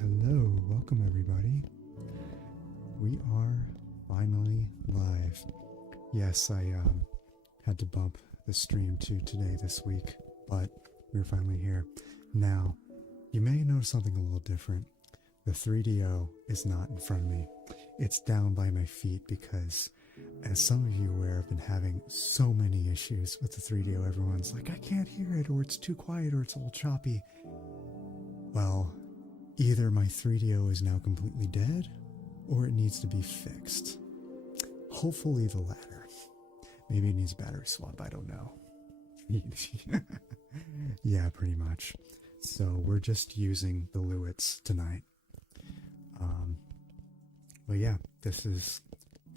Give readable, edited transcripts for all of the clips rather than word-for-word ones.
Hello, welcome everybody. We are finally live. Yes, I had to bump the stream to today this week, but we're finally here. Now, you may notice something a little different. The 3DO is not in front of me. It's down by my feet because, as some of you are aware, I've been having so many issues with the 3DO. Everyone's like, I can't hear it, or it's too quiet, or it's a little choppy. Well, either my 3DO is now completely dead, or it needs to be fixed. Hopefully the latter. Maybe it needs a battery swap, I don't know. Yeah, pretty much. So we're just using the Lewitts tonight. But yeah, this is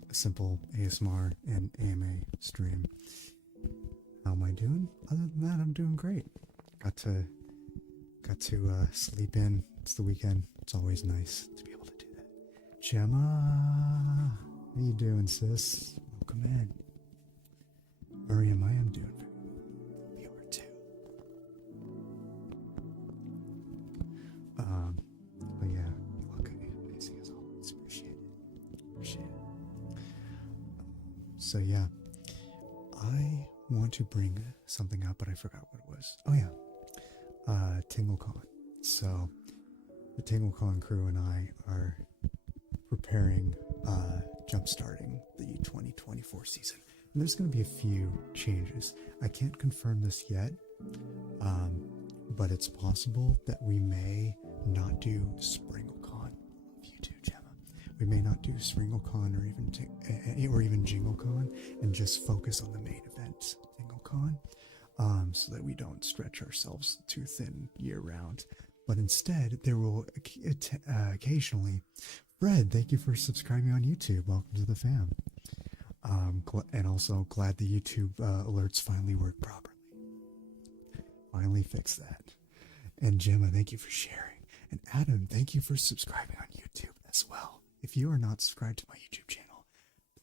a simple ASMR and AMA stream. How am I doing? Other than that, I'm doing great. Got to sleep in. It's the weekend. It's always nice to be able to do that. Gemma, how you doing, sis? Welcome in. Miriam, I am doing very well. You are too. But yeah, look, amazing as always. Appreciate it. So yeah, I want to bring something up, but I forgot what it was. Oh yeah, TingleCon. So the TingleCon crew and I are preparing, jump-starting the 2024 season. And there's going to be a few changes. I can't confirm this yet, but it's possible that we may not do SpringleCon. Love you too, Gemma. We may not do SpringleCon or even JingleCon, and just focus on the main event, TingleCon, so that we don't stretch ourselves too thin year-round. But instead, there will occasionally... Fred, thank you for subscribing on YouTube. Welcome to the fam. And also, glad the YouTube alerts finally work properly. Finally fixed that. And Gemma, thank you for sharing. And Adam, thank you for subscribing on YouTube as well. If you are not subscribed to my YouTube channel,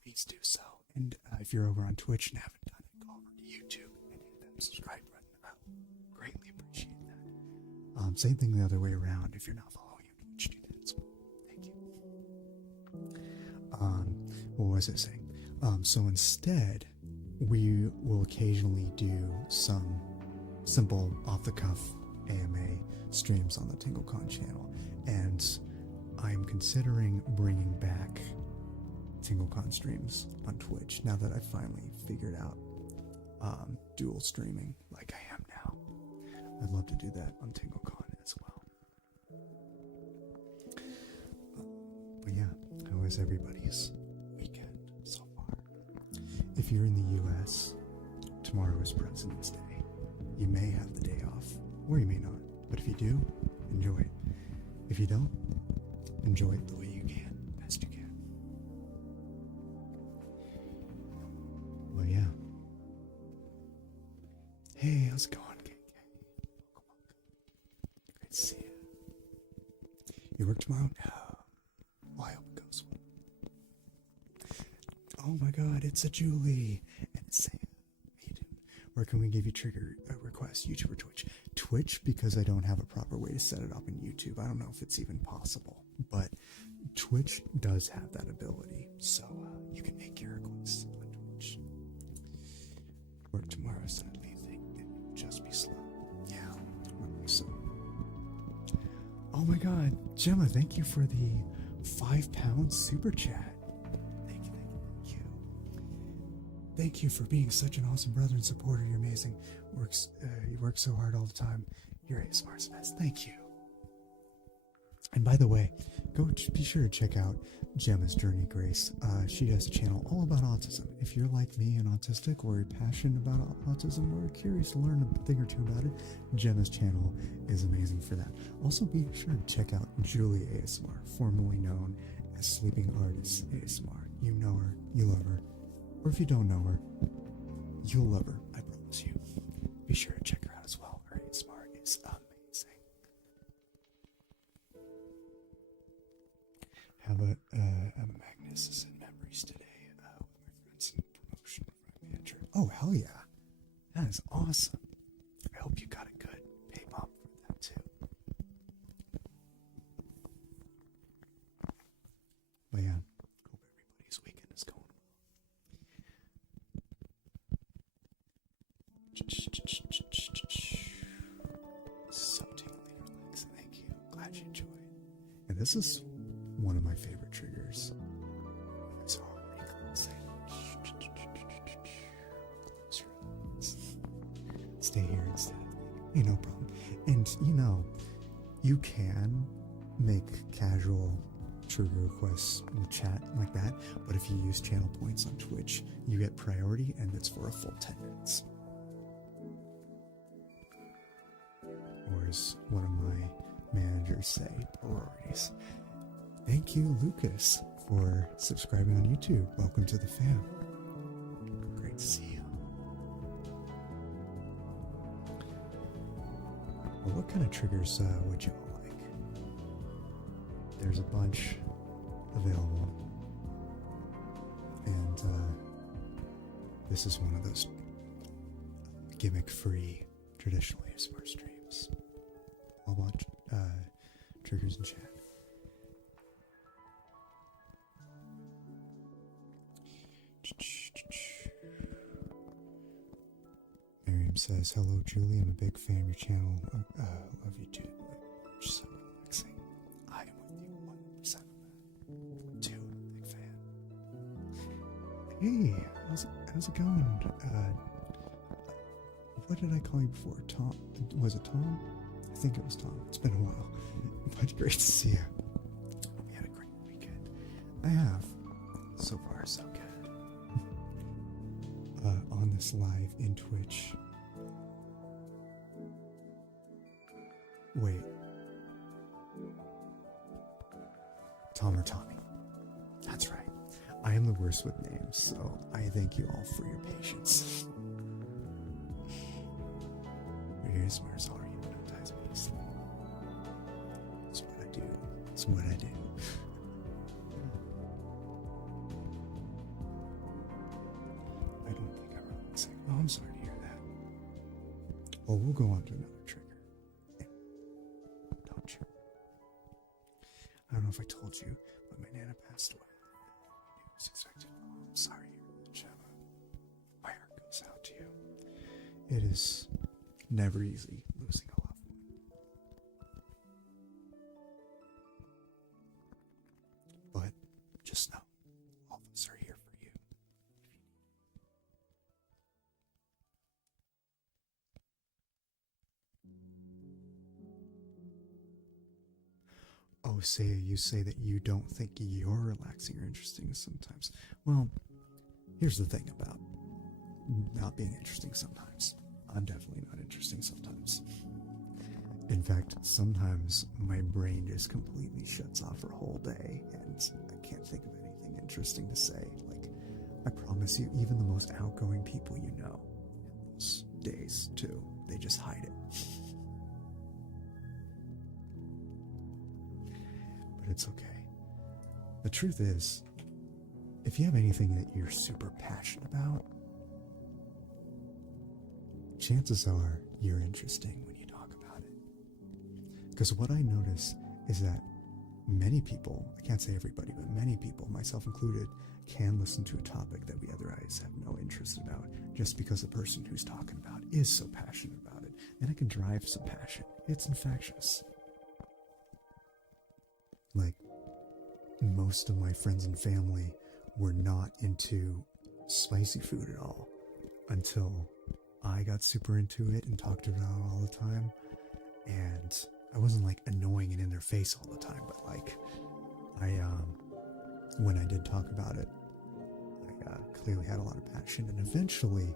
please do so. And if you're over on Twitch and haven't done it, go over to YouTube and hit that subscribe button. I'll greatly appreciate that. Same thing the other way around. If you're not following on Twitch, do that as well. Thank you. What was I saying? So instead, we will occasionally do some simple off-the-cuff AMA streams on the TingleCon channel, and I'm considering bringing back TingleCon streams on Twitch now that I've finally figured out dual streaming like I am now. I'd love to do that on TingleCon as well. But yeah, how is everybody's weekend so far? If you're in the US, tomorrow is President's Day. You may have the day off, or you may not. But if you do, enjoy it. If you don't, enjoy it the way you can, best you can. Well, yeah. Hey, how's it going, KK? Welcome. Great to see you. You work tomorrow? No. Well, I hope it goes well. Oh my god, it's a Julie. And it's Sam. How you doing? Where can we give you trigger requests? YouTube or Twitch? Twitch, because I don't have a proper way to set it up in YouTube. I don't know if it's even possible. But Twitch does have that ability. So you can make your requests on Twitch. Work tomorrow, sadly. It will just be slow. Yeah, really so. Oh my god, Gemma, thank you for the £5 super chat. Thank you. Thank you for being such an awesome brother and supporter. You're amazing. You work so hard all the time. You're ASMR's best. Thank you. And by the way, be sure to check out Gemma's Journey Grace. She has a channel all about autism. If you're like me and autistic, or you're passionate about autism, or curious to learn a thing or two about it, Gemma's channel is amazing for that. Also, be sure to check out Julie ASMR, formerly known as Sleeping Artist ASMR. You know her, you love her. Or if you don't know her, you'll love her, I promise you. Be sure to check her out as well. Her ASMR is amazing. How about magnificent memories today with my friends in promotion from my manager? Oh, hell yeah. That is awesome. I hope you got a good pay bump for that too. But yeah, hope everybody's weekend is going well. So tingling and relaxing. Thank you. Glad you enjoyed. And this is one of my favorite triggers. It's already closing. Stay here instead. Hey, no problem. And you can make casual trigger requests in the chat like that, but if you use channel points on Twitch, you get priority, and it's for a full 10 minutes. Or as one of my managers say, priorities. Thank you, Lucas, for subscribing on YouTube. Welcome to the fam. Great to see you. Well, what kind of triggers would you all like? There's a bunch available, and this is one of those gimmick-free traditional ASMR streams. I'll watch triggers in chat. Miriam says, hello, Julie. I'm a big fan of your channel. Love you too. Just so relaxing. I am with you 100% on that. Too, big fan. Hey, how's it going? What did I call you before? Tom? Was it Tom? I think it was Tom. It's been a while. But great to see you. We had a great weekend. I have. So far, so good. On this live in Twitch. Wait. Tom or Tommy? That's right. I am the worst with names, so I thank you all for your patience. Your ASMR's already hypnotized me to sleep. It's what I do. It's what I do. I don't think I'm relaxing. Oh, I'm sorry to hear that. Well, we'll go on to another trigger. Don't you? I don't know if I told you, but my Nana passed away. It was expected. Oh, I'm sorry to hear that, Gemma. My heart goes out to you. It is never easy losing a loved one. But just know, all of us are here for you. Oh, you say that you don't think you're relaxing or interesting sometimes. Well, here's the thing about not being interesting sometimes. I'm definitely not interesting sometimes. In fact, sometimes my brain just completely shuts off for a whole day and I can't think of anything interesting to say. Like, I promise you, even the most outgoing people you know, those days too, they just hide it. But it's okay. The truth is, if you have anything that you're super passionate about, chances are you're interesting when you talk about it. Because what I notice is that many people, I can't say everybody, but many people, myself included, can listen to a topic that we otherwise have no interest about just because the person who's talking about is so passionate about it. And it can drive some passion. It's infectious. Like, most of my friends and family were not into spicy food at all until I got super into it and talked about it all the time. And I wasn't like annoying and in their face all the time, but like when I did talk about it, I clearly had a lot of passion, and eventually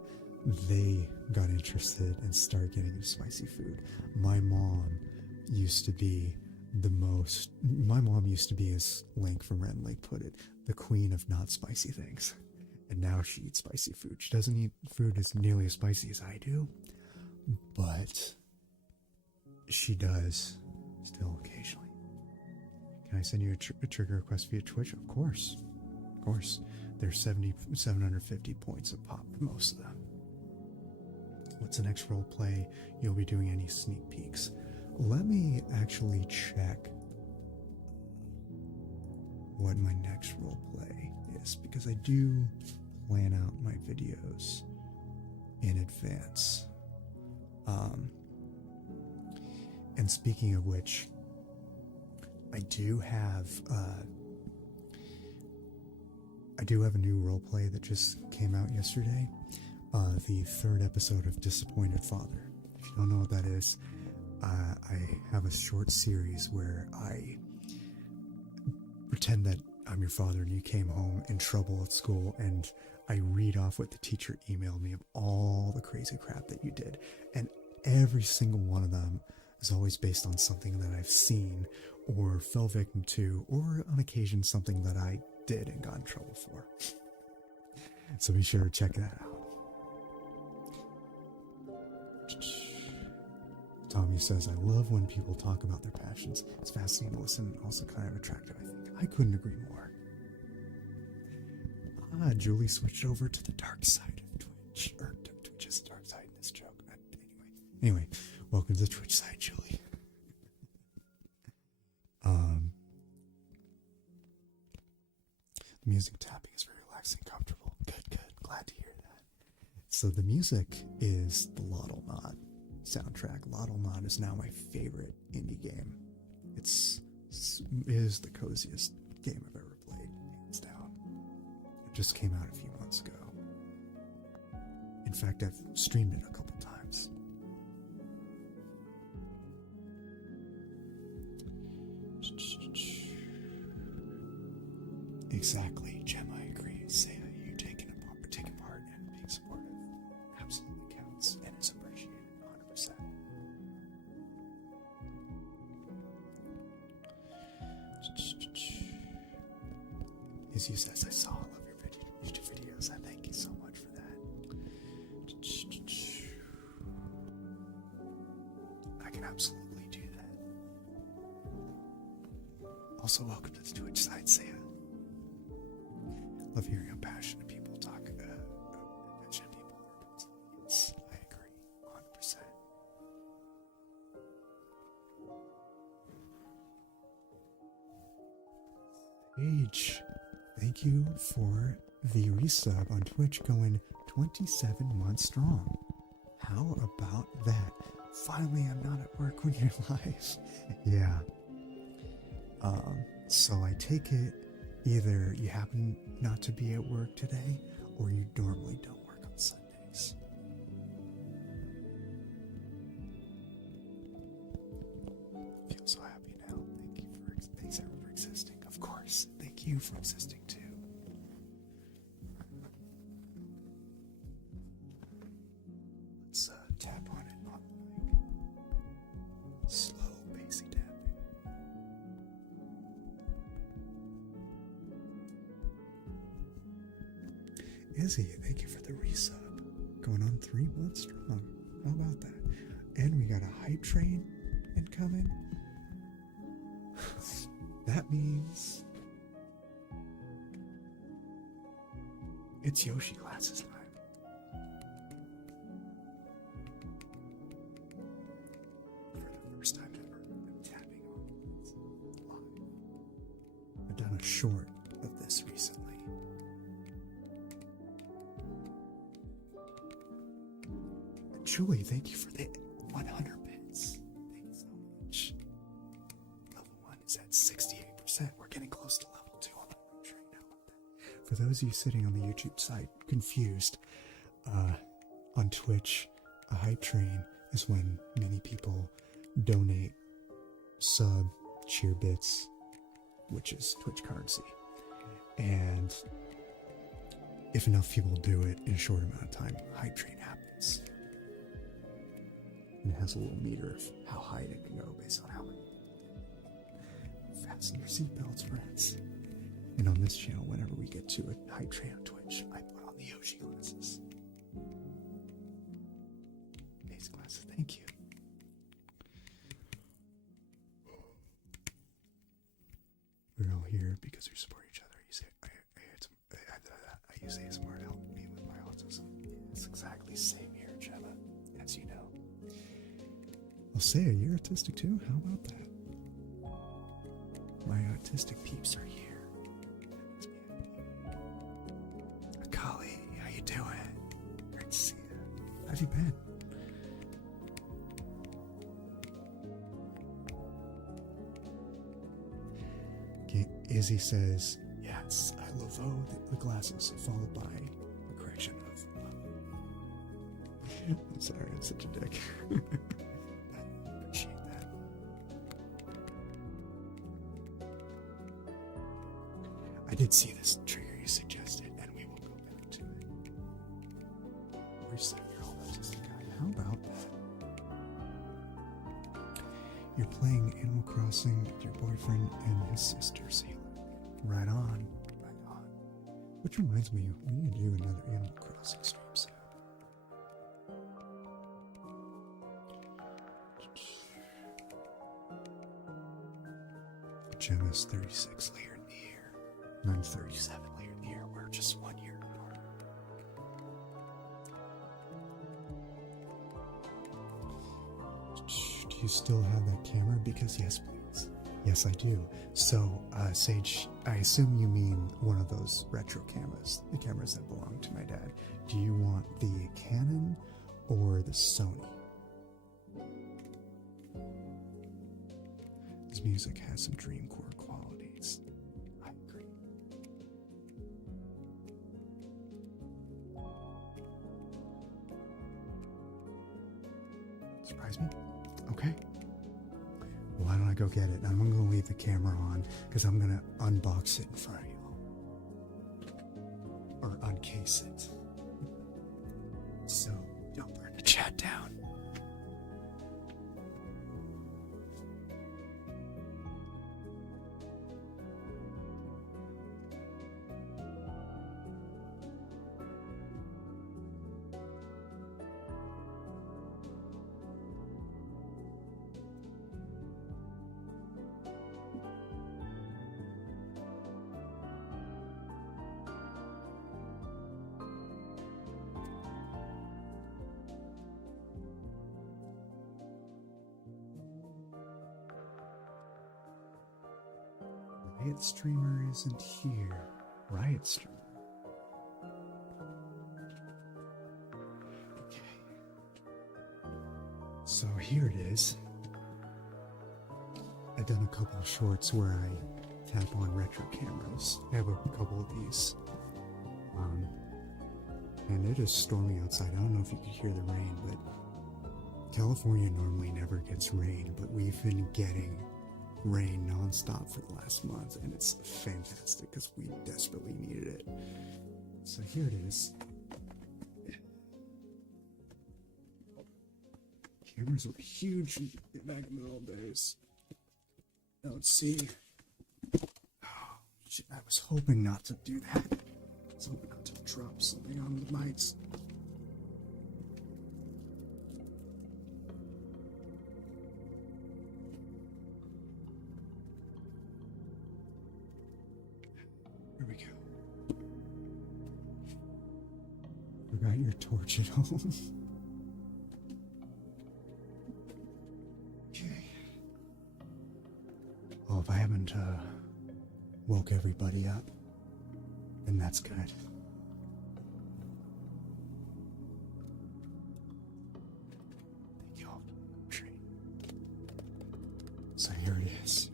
they got interested and started getting into spicy food. My mom used to be, as Link from Red Lake put it, the queen of not spicy things. And now she eats spicy food. She doesn't eat food as nearly as spicy as I do, but she does still occasionally. Can I send you a trigger request via Twitch? Of course. Of course. There's 750 points a pop for most of them. What's the next role play you'll be doing? Any sneak peeks? Let me actually check what my next role play is, because I do plan out my videos in advance. And speaking of which, I do have a new role play that just came out yesterday. The third episode of Disappointed Father. If you don't know what that is, I have a short series where I pretend that I'm your father and you came home in trouble at school, and I read off what the teacher emailed me of all the crazy crap that you did. And every single one of them is always based on something that I've seen or fell victim to, or on occasion something that I did and got in trouble for. So be sure to check that out. Tommy says, I love when people talk about their passions. It's fascinating to listen and also kind of attractive, I think. I couldn't agree more. Julie switched over to the dark side of Twitch. Or Twitch's dark side in this joke. Anyway, welcome to the Twitch side, Julie. The music tapping is very relaxing and comfortable. Good. Glad to hear that. So the music is the Lottle Knot soundtrack. Lottle Knot is now my favorite indie game. It is the coziest game I've ever played, hands down. It just came out a few months ago. In fact, I've streamed it a couple times. Exactly, Gemma, I agree. Say you taking part and being supportive absolutely counts and is appreciated 100%. As you says, I saw, I love your YouTube videos. I thank you so much for that. I can absolutely do that. Also, welcome to the Twitch side, Saya. Love hearing how passionate people talk. Passionate people are. Yes, I agree, 100%. Paige, thank you for the resub on Twitch, going 27 months strong. How about that? Finally, I'm not at work when you're live. Yeah. So I take it either you happen not to be at work today, or you normally don't work on Sundays. I feel so happy now. Thanks everyone for existing. Of course, thank you for existing too. Let's tap on it on the mic. Slow, bassy tapping. Izzy, thank you for the resub. Going on 3 months strong. How about that? And we got a hype train incoming. That means it's Yoshi Glasses time. For the first time ever, I'm tapping on this live. I've done a short of this recently. Julie, thank you for the 100 bits. Thank you so much. Level 1 is at 68%. We're getting close to level 2 on the road train now. For those of you sitting on the YouTube side confused, on Twitch, a hype train is when many people donate sub cheer bits, which is Twitch currency. And if enough people do it in a short amount of time, hype train happens. And it has a little meter of how high it can go based on how many. Fasten your seatbelts, friends. And on this channel, whenever we get to a hype train on Twitch, I put on the Yoshi glasses. These glasses, thank you. We're all here because we support each other. I use ASMR to help me with my autism. It's exactly the same here, Gemma, as you know. I'll say, are you autistic too? How about that? My autistic peeps are here. Akali, how you doing? Great to see you. How have you been? Okay, Izzy says, yes, I love the glasses, followed by a correction of I'm sorry, I'm such a dick. I appreciate that. I did see this trigger you suggested, and we will go back to it. We're 7-year-old autistic guy. How about that? You're playing Animal Crossing with your boyfriend and his sister, Sailor. Right on. Right on. Which reminds me, we need to do another Animal Crossing stream soon. Gemma's 36 later in the year. And I'm 37 later in the year. We're just 1 year apart. Do you still have that camera? Because yes, please. Yes, I do. So, Sage, I assume you mean one of those retro cameras, the cameras that belong to my dad. Do you want the Canon or the Sony? This music has some dreamcore qualities. I agree. Surprise me? Okay. Why don't I go get it? I'm going to leave the camera on because I'm going to unbox it in front of you. Or uncase it. So, don't burn the chat down. Riot Streamer isn't here. Riot Streamer. Okay. So here it is. I've done a couple of shorts where I tap on retro cameras. I have a couple of these. And it is stormy outside. I don't know if you could hear the rain, but California normally never gets rain, but we've been getting rain nonstop for the last month, and it's fantastic because we desperately needed it. So here it is. Cameras were huge back in the old days. Now let's see. Oh, shit, I was hoping not to do that. I was hoping not to drop something on the mics. Here we go. Forgot your torch at home. Okay. Well, if I haven't woke everybody up, then that's good. Thank you all. So here it is.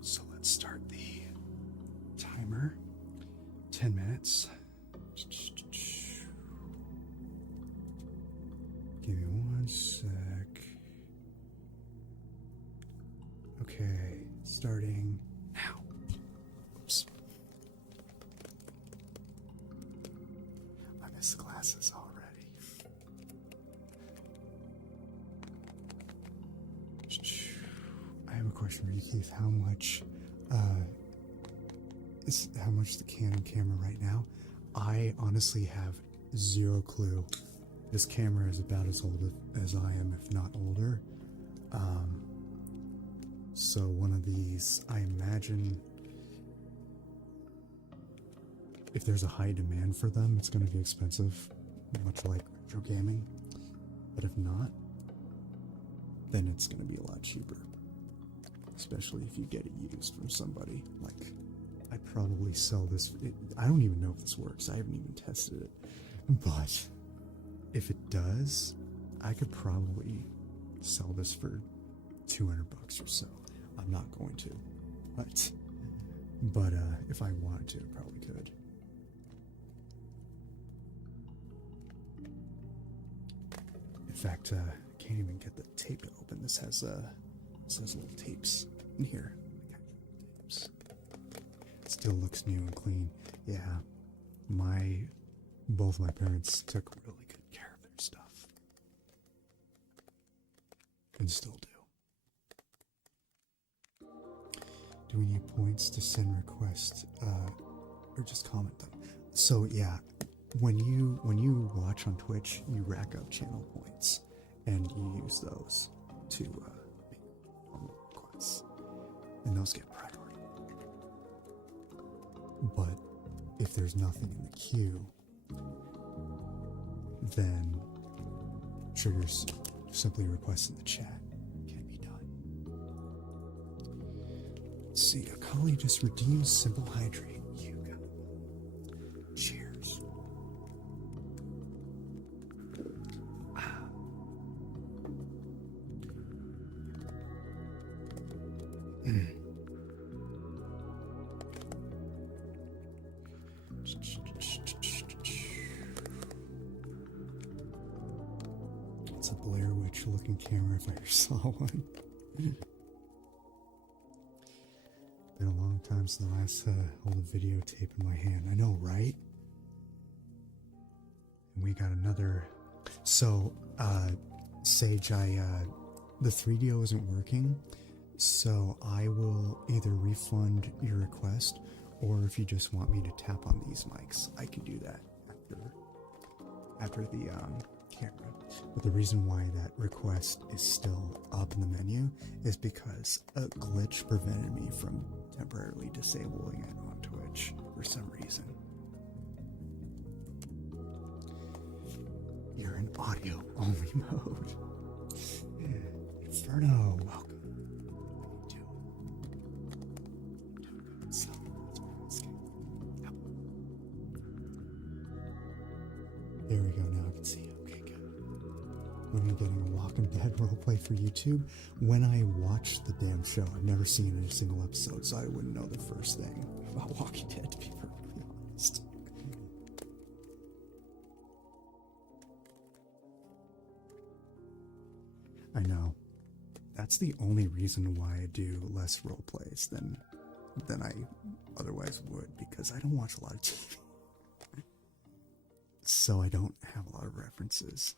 So let's start the timer. 10 minutes. Give me 1 sec. Okay, starting now. Oops. I miss the glasses already. I have a question for you, Keith. How much is the Canon camera right now? I honestly have zero clue. This camera is about as old as I am, if not older. So one of these, I imagine, if there's a high demand for them, it's going to be expensive, much like retro gaming. But if not, then it's going to be a lot cheaper. Especially if you get it used from somebody. Like, I'd probably sell this. I don't even know if this works. I haven't even tested it. But if it does, I could probably sell this for $200 or so. I'm not going to, but if I wanted to, I probably could. In fact, I can't even get the tape to open. This has little tapes in here. Tapes. Still looks new and clean. Yeah, both my parents took really good care of their stuff, and still do. Do we need points to send requests, or just comment them? So yeah, when you watch on Twitch, you rack up channel points, and you use those to make normal requests, and those get priority. But if there's nothing in the queue, then triggers simply requests in the chat can be done. Let's see, a collie just redeems Simple Hydrate. You got it. Cheers. It's a Blair Witch looking camera if I ever saw one. Been a long time since the last hold a videotape in my hand. I know, right? And we got another. So, Sage, the 3DO isn't working, so I will either refund your request, or if you just want me to tap on these mics, I can do that after the camera. But the reason why that request is still up in the menu is because a glitch prevented me from temporarily disabling it on Twitch for some reason. You're in audio only mode. Inferno, welcome. There we go, now I can see you. Okay, good. When you're getting a Walking Dead roleplay for YouTube, when I watched the damn show, I've never seen a single episode, so I wouldn't know the first thing about Walking Dead, to be perfectly honest. I know. That's the only reason why I do less roleplays than I otherwise would, because I don't watch a lot of TV. So I don't have a lot of references.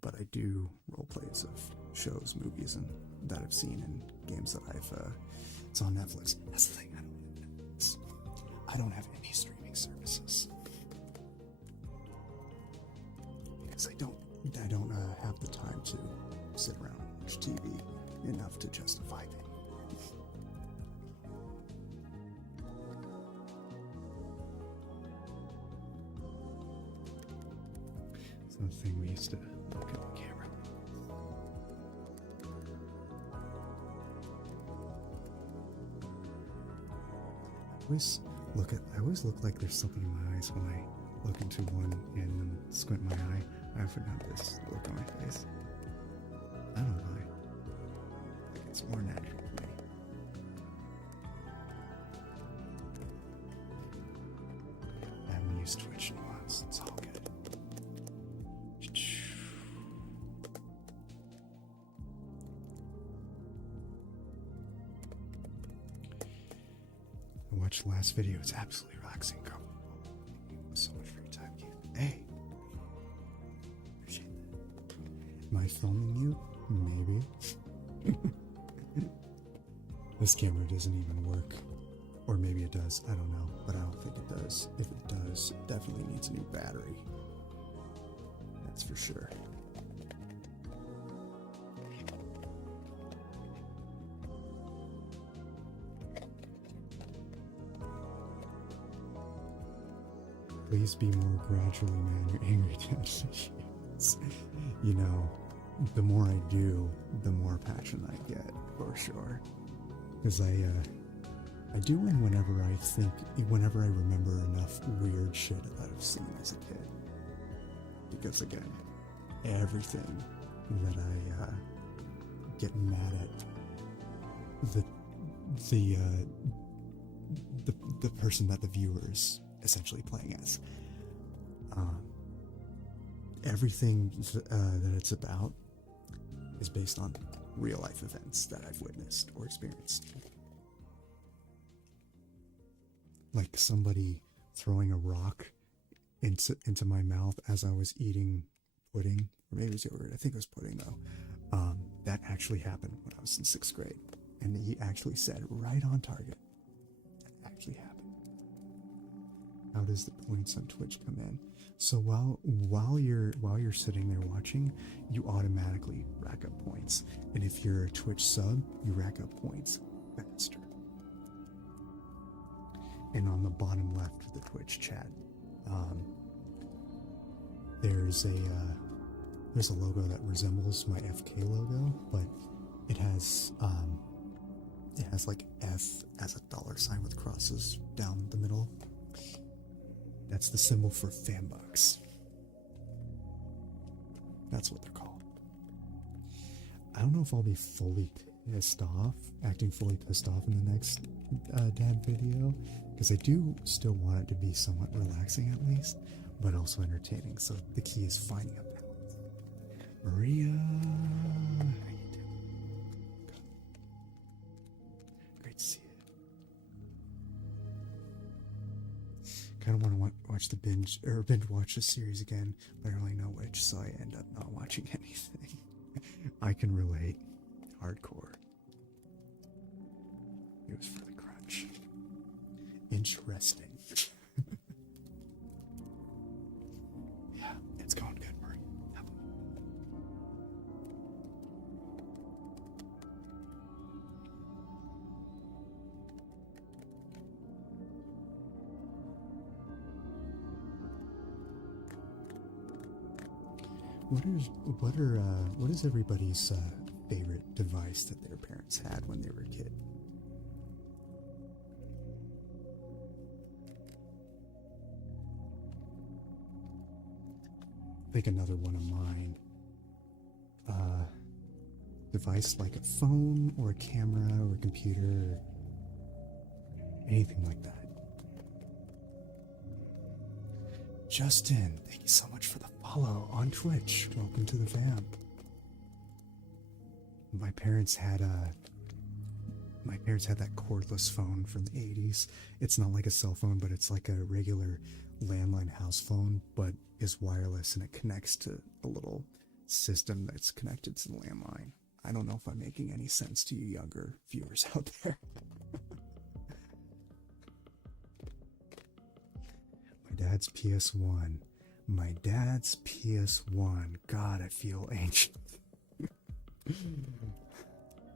But I do roleplays of shows, movies, and that I've seen, and games that it's on Netflix. That's the thing, I don't have Netflix. I don't have any streaming services. Because I don't have the time to sit around and watch TV enough to justify it. It's another thing we used to look at the camera. I always look like there's something in my eyes when I look into one and then squint my eye. I often have this look on my face. I don't know why. I think it's more natural to me. I haven't used Twitch in a while, so it's all good. I watched the last video. It's absolutely relaxing. So much free time, Keith. Hey. Appreciate that. Am I filming you? Maybe. This camera doesn't even work. Or maybe it does, I don't know, but I don't think it does. If it does, it definitely needs a new battery. That's for sure. Please be more gradually, man. You're angry, Dad. You know, the more I do, the more passion I get, for sure. Because I do whenever I remember enough weird shit that I've seen as a kid. Because again, everything that I get mad at, the person that the viewer is essentially playing as, everything that it's about is based on real life events that I've witnessed or experienced. Like somebody throwing a rock into my mouth as I was eating pudding, or maybe it was yogurt. I think it was pudding though. That actually happened when I was in 6th grade, and he actually said right on target. That actually happened. How does the points on Twitch come in? So while you're sitting there watching, you automatically rack up points, and if you're a Twitch sub, you rack up points faster. And on the bottom left of the Twitch chat, there's a logo that resembles my FK logo, but it has like F as a $sign with crosses down the middle. That's the symbol for fanbucks. That's what they're called. I don't know if I'll be fully pissed off, acting fully pissed off in the next dad video, because I do still want it to be somewhat relaxing at least, but also entertaining. So the key is finding a balance. Maria, how you doing? Great to see you. Kind of want to watch the binge watch the series again, but I don't really know which, so I end up not watching anything. I can relate. Hardcore. It was for the crunch. Interesting. Yeah, it's going good, Marie. What is everybody's favorite device that their parents had when they were a kid? I think another one of mine, device like a phone or a camera or a computer or anything like that. Justin, thank you so much for the follow on Twitch. Welcome to the fam. My parents had that cordless phone from the 80s. It's not like a cell phone, but it's like a regular landline house phone, but is wireless, and it connects to a little system that's connected to the landline. I don't know if I'm making any sense to you younger viewers out there. Dad's PS1. My dad's PS1. God, I feel ancient. I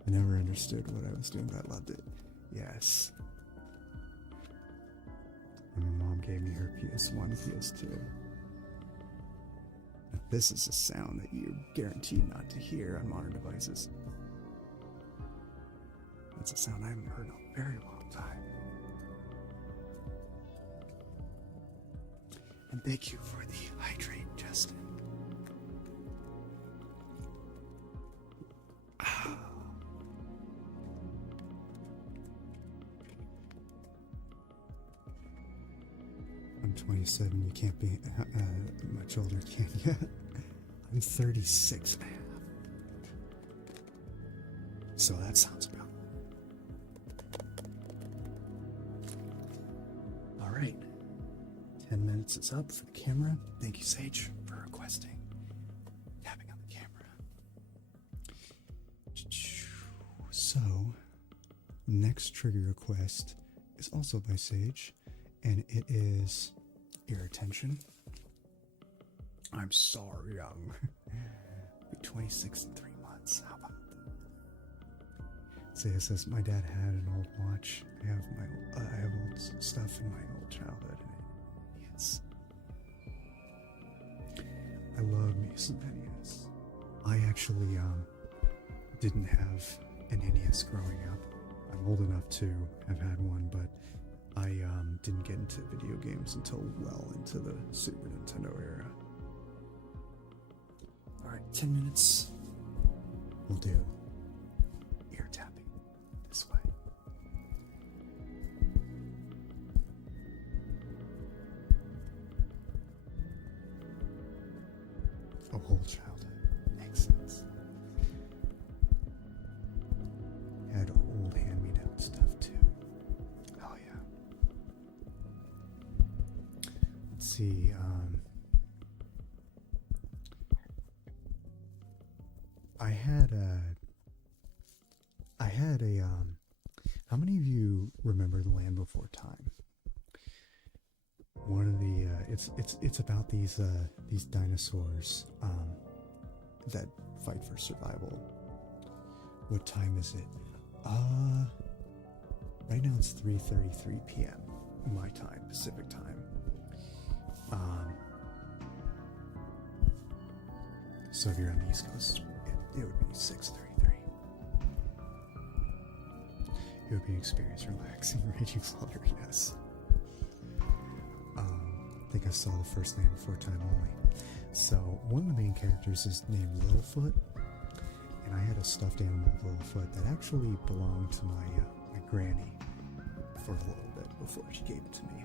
never understood what I was doing, but I loved it. Yes. And my mom gave me her PS1, PS2. Now, this is a sound that you're guaranteed not to hear on modern devices. That's a sound I haven't heard in a very long time. And thank you for the hydrate, Justin. I'm 27, you can't be much older, can you? I'm 36 and a half. So that sounds about right. All right. 10 minutes is up for the camera. Thank you, Sage, for requesting tapping on the camera. next trigger request is also by Sage, and it is ear attention. I'm so young. Be 26 in 3 months. How about that? So it says my dad had an old watch. I have old stuff in my old childhood, and it's. I love me some NES. I actually didn't have an NES growing up. I'm old enough to have had one, but I didn't get into video games until well into the Super Nintendo era. Alright, 10 minutes. We'll do ear tapping this way. A whole childhood. Makes sense. Had old hand-me-down stuff too. Oh yeah. Let's see, how many of you remember The Land Before Time? One of the, it's about these dinosaurs, that fight for survival. What time is it? Right now it's 3:33 p.m. my time, Pacific time. So if you're on the East Coast, it would be 6:33. It would be an experience, relaxing, raging slaughter, yes. I think I saw the first Land Before Time only. So one of the main characters is named Littlefoot, and I had a stuffed animal of Littlefoot that actually belonged to my granny for a little bit before she gave it to me.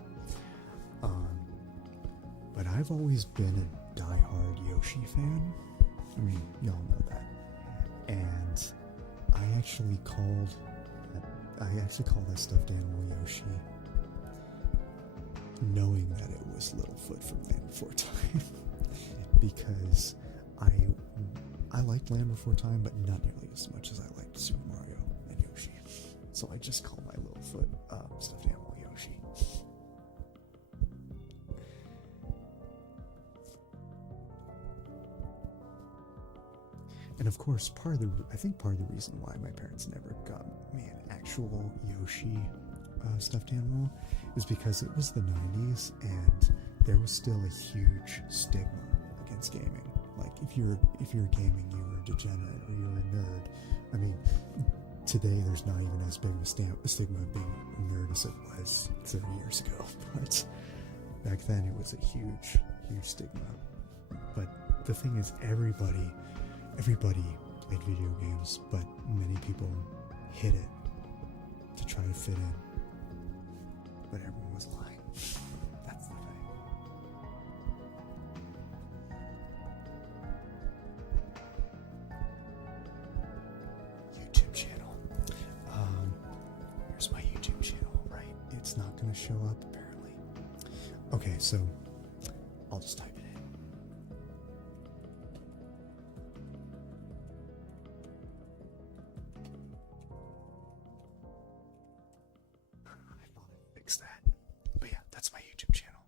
But I've always been a diehard Yoshi fan. I mean, y'all know that. And I actually called that stuffed animal Yoshi, knowing that it was Littlefoot from Land Before Time. Because I liked Land Before Time, but not nearly as much as I liked Super Mario and Yoshi. So I just call my Littlefoot stuffed animal Yoshi. And of course, I think part of the reason why my parents never got me an actual Yoshi stuffed animal is because it was the 90s and there was still a huge stigma against gaming. Like if you're gaming, you were a degenerate or you were a nerd. I mean, today there's not even as big of a stigma of being a nerd as it was 30 years ago. But back then it was a huge stigma. But the thing is, everybody played video games, but many people hid it to try to fit in. But everyone was lying. That's the thing. YouTube channel. Here's my YouTube channel, right? It's not going to show up, apparently. Okay, so I'll just type it in. That. But yeah, that's my YouTube channel.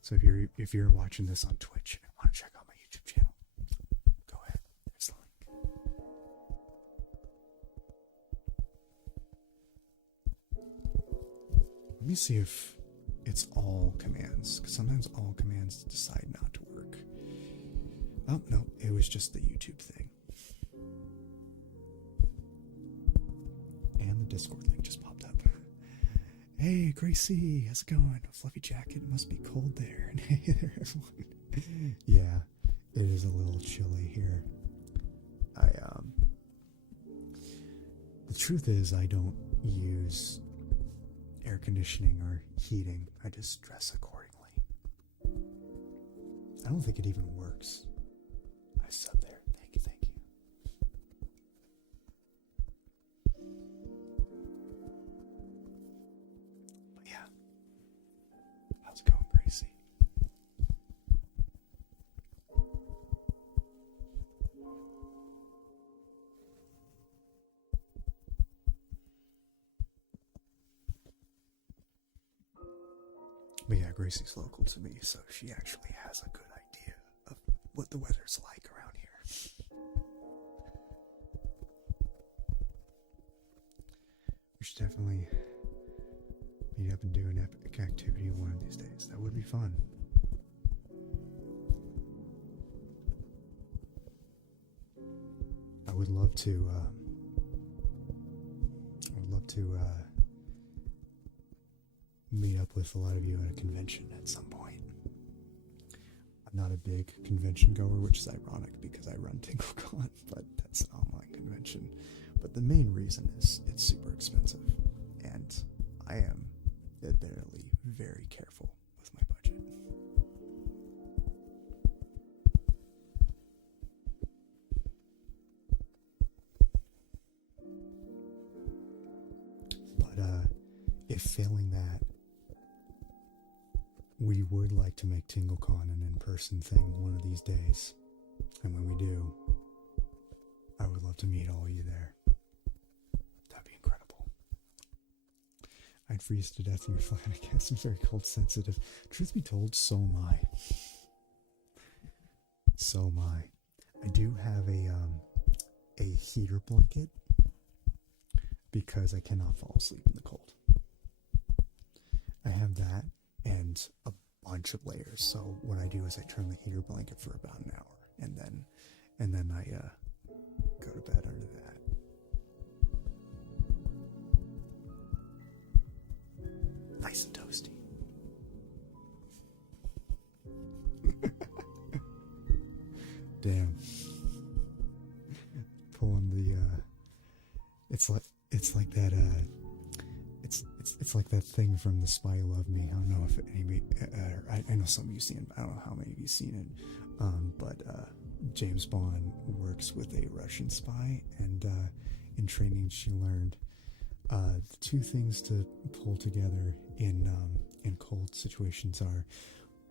So if you're watching this on Twitch and want to check out my YouTube channel, go ahead. There's the link. Let me see if it's all commands, because sometimes all commands decide not to work. Oh no, it was just the YouTube thing. And the Discord link just popped up. Hey, Gracie, how's it going? Fluffy jacket, it must be cold there. Hey there, everyone. Yeah, it is a little chilly here. The truth is, I don't use air conditioning or heating. I just dress accordingly. I don't think it even works. I sub there. Thank you. How's it going, Gracie? But yeah, Gracie's local to me, so she actually has a good idea of what the weather's like around here. We should definitely meet up and do an epic activity one of these days. That would be fun. I would love to. Meet up with a lot of you at a convention at some point. I'm not a big convention goer, which is ironic because I run TingleCon, but that's an online convention. But the main reason is it's super expensive, and I am admittedly very careful with my budget. But if failing that, we would like to make TingleCon an in-person thing one of these days. And when we do, I would love to meet all of you there. That'd be incredible. I'd freeze to death in your flat, I guess. I'm very cold sensitive. Truth be told, so am I. So am I. I do have a heater blanket because I cannot fall asleep in the cold. I have that and a bunch of layers. So what I do is I turn the heater blanket for about an hour, and then I go to bed under that. Nice and toasty. Damn. Pulling the it's like that it's like that thing from The Spy Who Loved Me. I don't know if anybody, I know some of you seen it, but I don't know how many of you seen it. But James Bond works with a Russian spy, and in training she learned the two things to pull together in cold situations are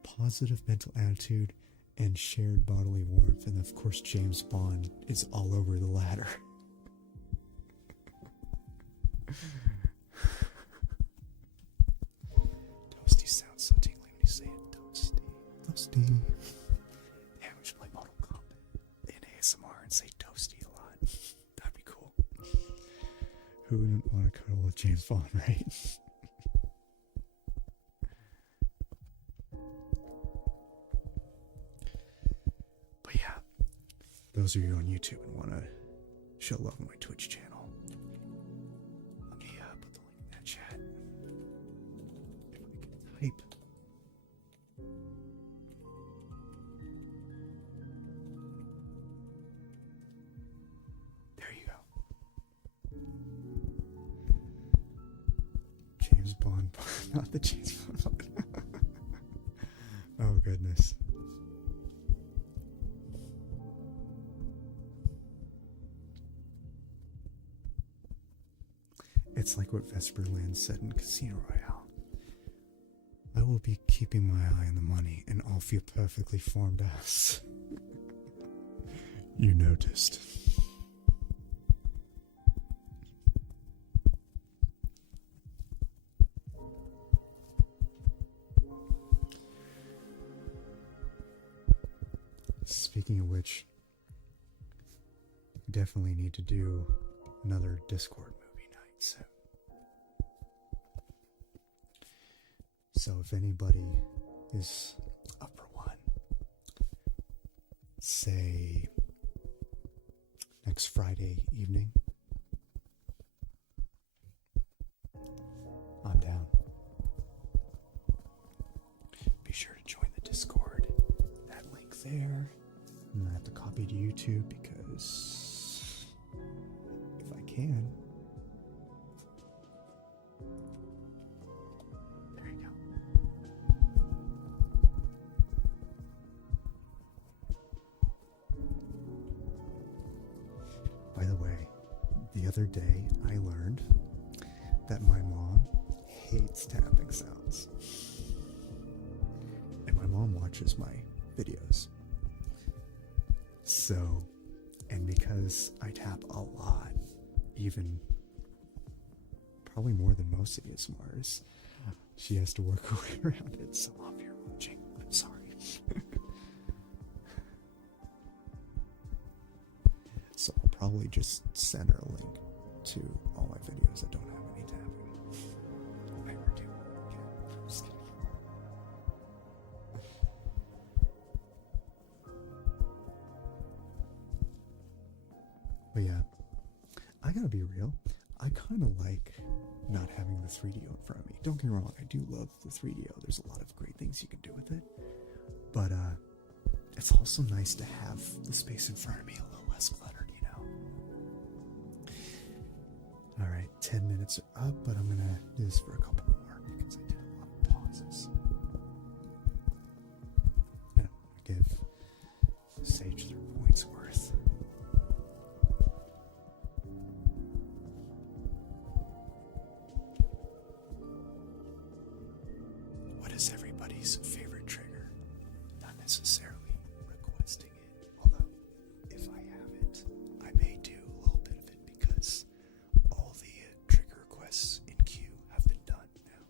positive mental attitude and shared bodily warmth. And of course, James Bond is all over the latter. Toasty sounds so tingly when you say it. Toasty. Toasty. Yeah, we should play Mortal Kombat in ASMR and say toasty a lot. That'd be cool. Who wouldn't want to cuddle with James Bond, right? But yeah, those of you on YouTube and want to show love on my Twitch channel, let me put the link in that chat. If I can type. There you go. James Bond, not the James Bond. Oh goodness. It's like what Vesperland said in Casino Royale. I will be keeping my eye on the money, and I'll feel perfectly formed ass. You noticed. Speaking of which, we definitely need to do another Discord movie night soon. So if anybody is up for one, say next Friday evening, I'm down. Be sure to join the Discord. That link there. I'm gonna have to copy to YouTube because if I can. There you go. By the way, the other day I learned that my mom hates tapping sounds. And my mom watches my videos. So, and because I tap a lot, even probably more than most ASMRs, She has to work her way around it, so I'm here watching. I'm sorry. So I'll probably just send her a link to all my videos that don't have any tapping. If I ever do. Okay. I'm just kidding. But yeah, I gotta be real. I kind of like not having the 3DO in front of me. Don't get me wrong, I do love the 3DO. There's a lot of great things you can do with it. But it's also nice to have the space in front of me a little less cluttered, you know? Alright, 10 minutes are up, but I'm gonna do this for a couple more because I did a lot of pauses. And I'm gonna give Sage their points worth. What is everybody's favorite trigger? Not necessarily requesting it, although if I have it, I may do a little bit of it because all the trigger requests in queue have been done now.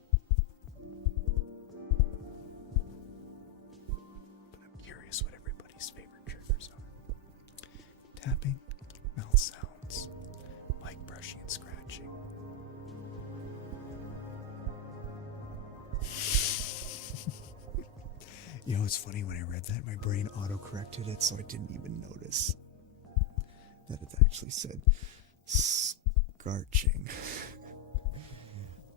But I'm curious what everybody's favorite triggers are. Tapping, mouth sounds, mic brushing and scratching. You know, it's funny, when I read that, my brain auto-corrected it, so I didn't even notice that it actually said scarching.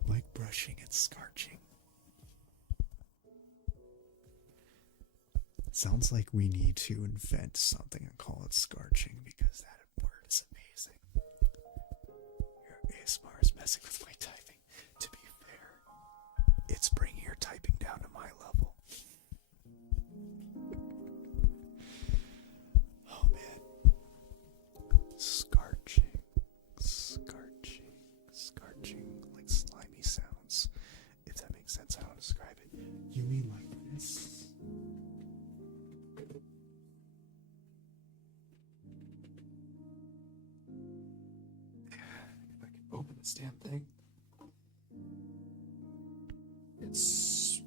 Mic brushing and scarching. Sounds like we need to invent something and call it scarching, because that word is amazing. Your ASMR is messing with my typing. To be fair, it's bringing your typing down to my level. Oh man. Scarching, like slimy sounds. If that makes sense, how to describe it. You mean like this? If I can open this damn thing. It's...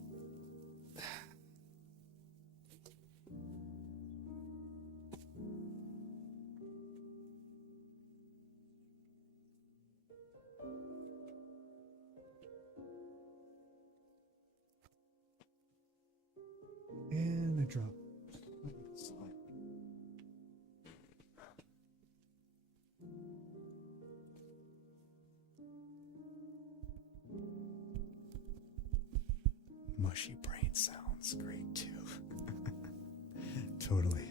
And I drop. Mushy brain sounds great too. Totally.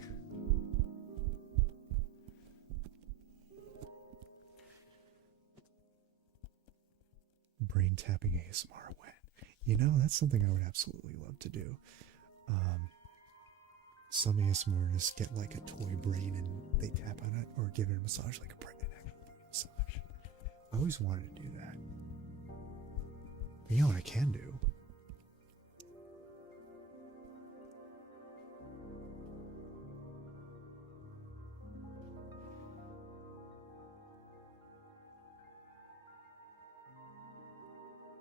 Brain tapping ASMR when. You know, that's something I would absolutely love to do. Some ASMR artists get like a toy brain and they tap on it or give it a massage, like an actual brain massage. I always wanted to do that. But you know what I can do?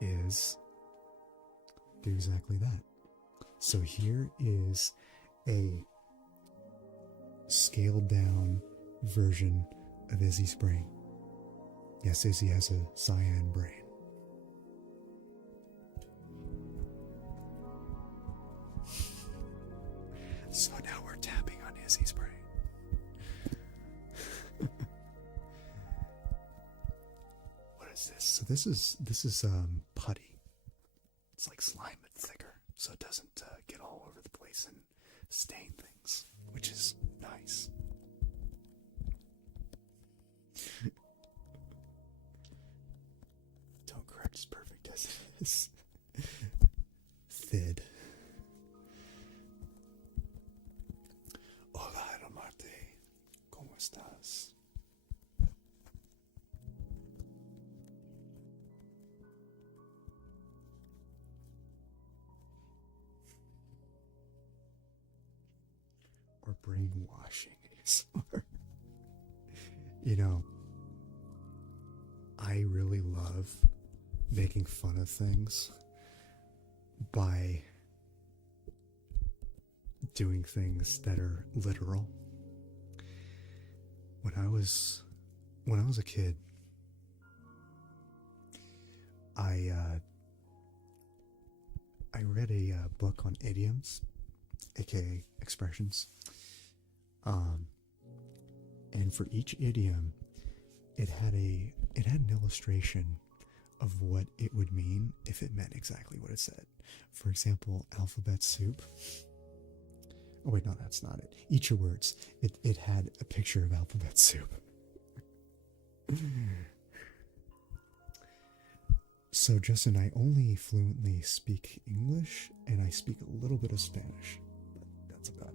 Is do exactly that. So here is a scaled down version of Izzy's brain. Yes, Izzy has a cyan brain. So now we're tapping on Izzy's brain. What is this? So this is putty. It's like slime but thicker, so it doesn't get all over the place and stain things, which is nice. Don't correct as perfect as it is. Thid. Hola, Marte. ¿Cómo estás? Or brainwashing ASMR. You know, I really love making fun of things by doing things that are literal. When I was a kid, I read a book on idioms, aka expressions, and for each idiom, it had an illustration of what it would mean if it meant exactly what it said. For example, alphabet soup. Oh wait, no, that's not it. Eat your words. It had a picture of alphabet soup. So Justin, I only fluently speak English and I speak a little bit of Spanish, but that's about it.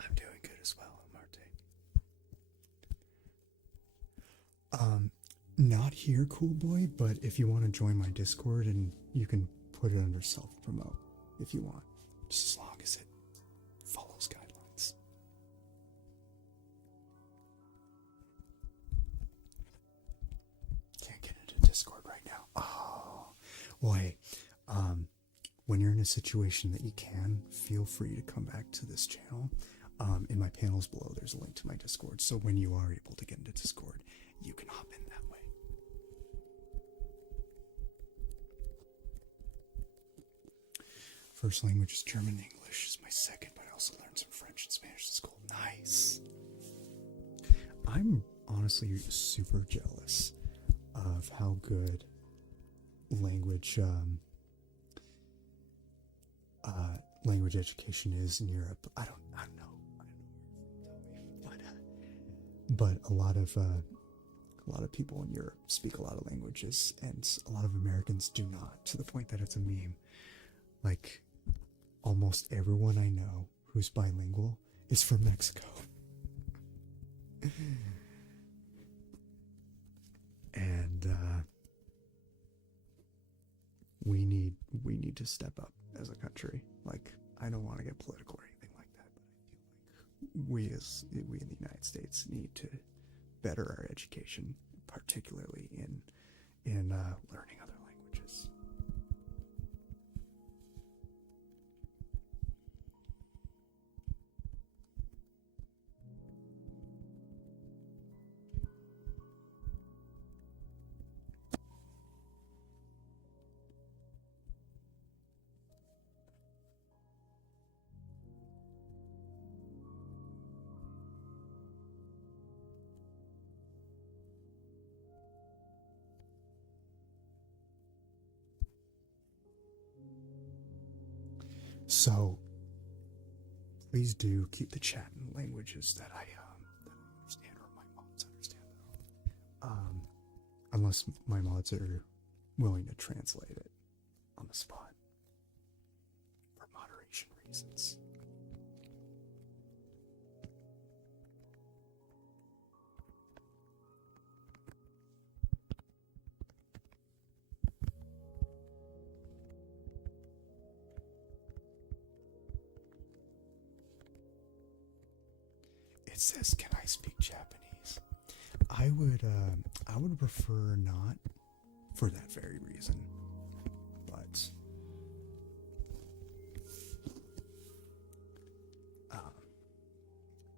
I'm doing good as well, Marte. Not here, cool boy, but if you want to join my Discord, and you can put it under self-promote if you want, just as long as it follows guidelines. Can't get into Discord right now. Oh, well, hey, when you're in a situation that you can, feel free to come back to this channel. In my panels below, there's a link to my Discord, so when you are able to get into Discord, you can hop in that way. First language is German and English is my second, but I also learned some French and Spanish in school. Nice. I'm honestly super jealous of how good language language education is in Europe. I don't know, but a lot of people in Europe speak a lot of languages, and a lot of Americans do not, to the point that it's a meme. Like, almost everyone I know who's bilingual is from Mexico. And we need to step up as a country. Like, I don't want to get political or anything like that, but I feel like we in the United States need to better our education, particularly in learning other languages. So, please do keep the chat in languages that I understand, or my mods understand. Unless my mods are willing to translate it on the spot for moderation reasons. It says, "Can I speak Japanese?" I would prefer not, for that very reason. But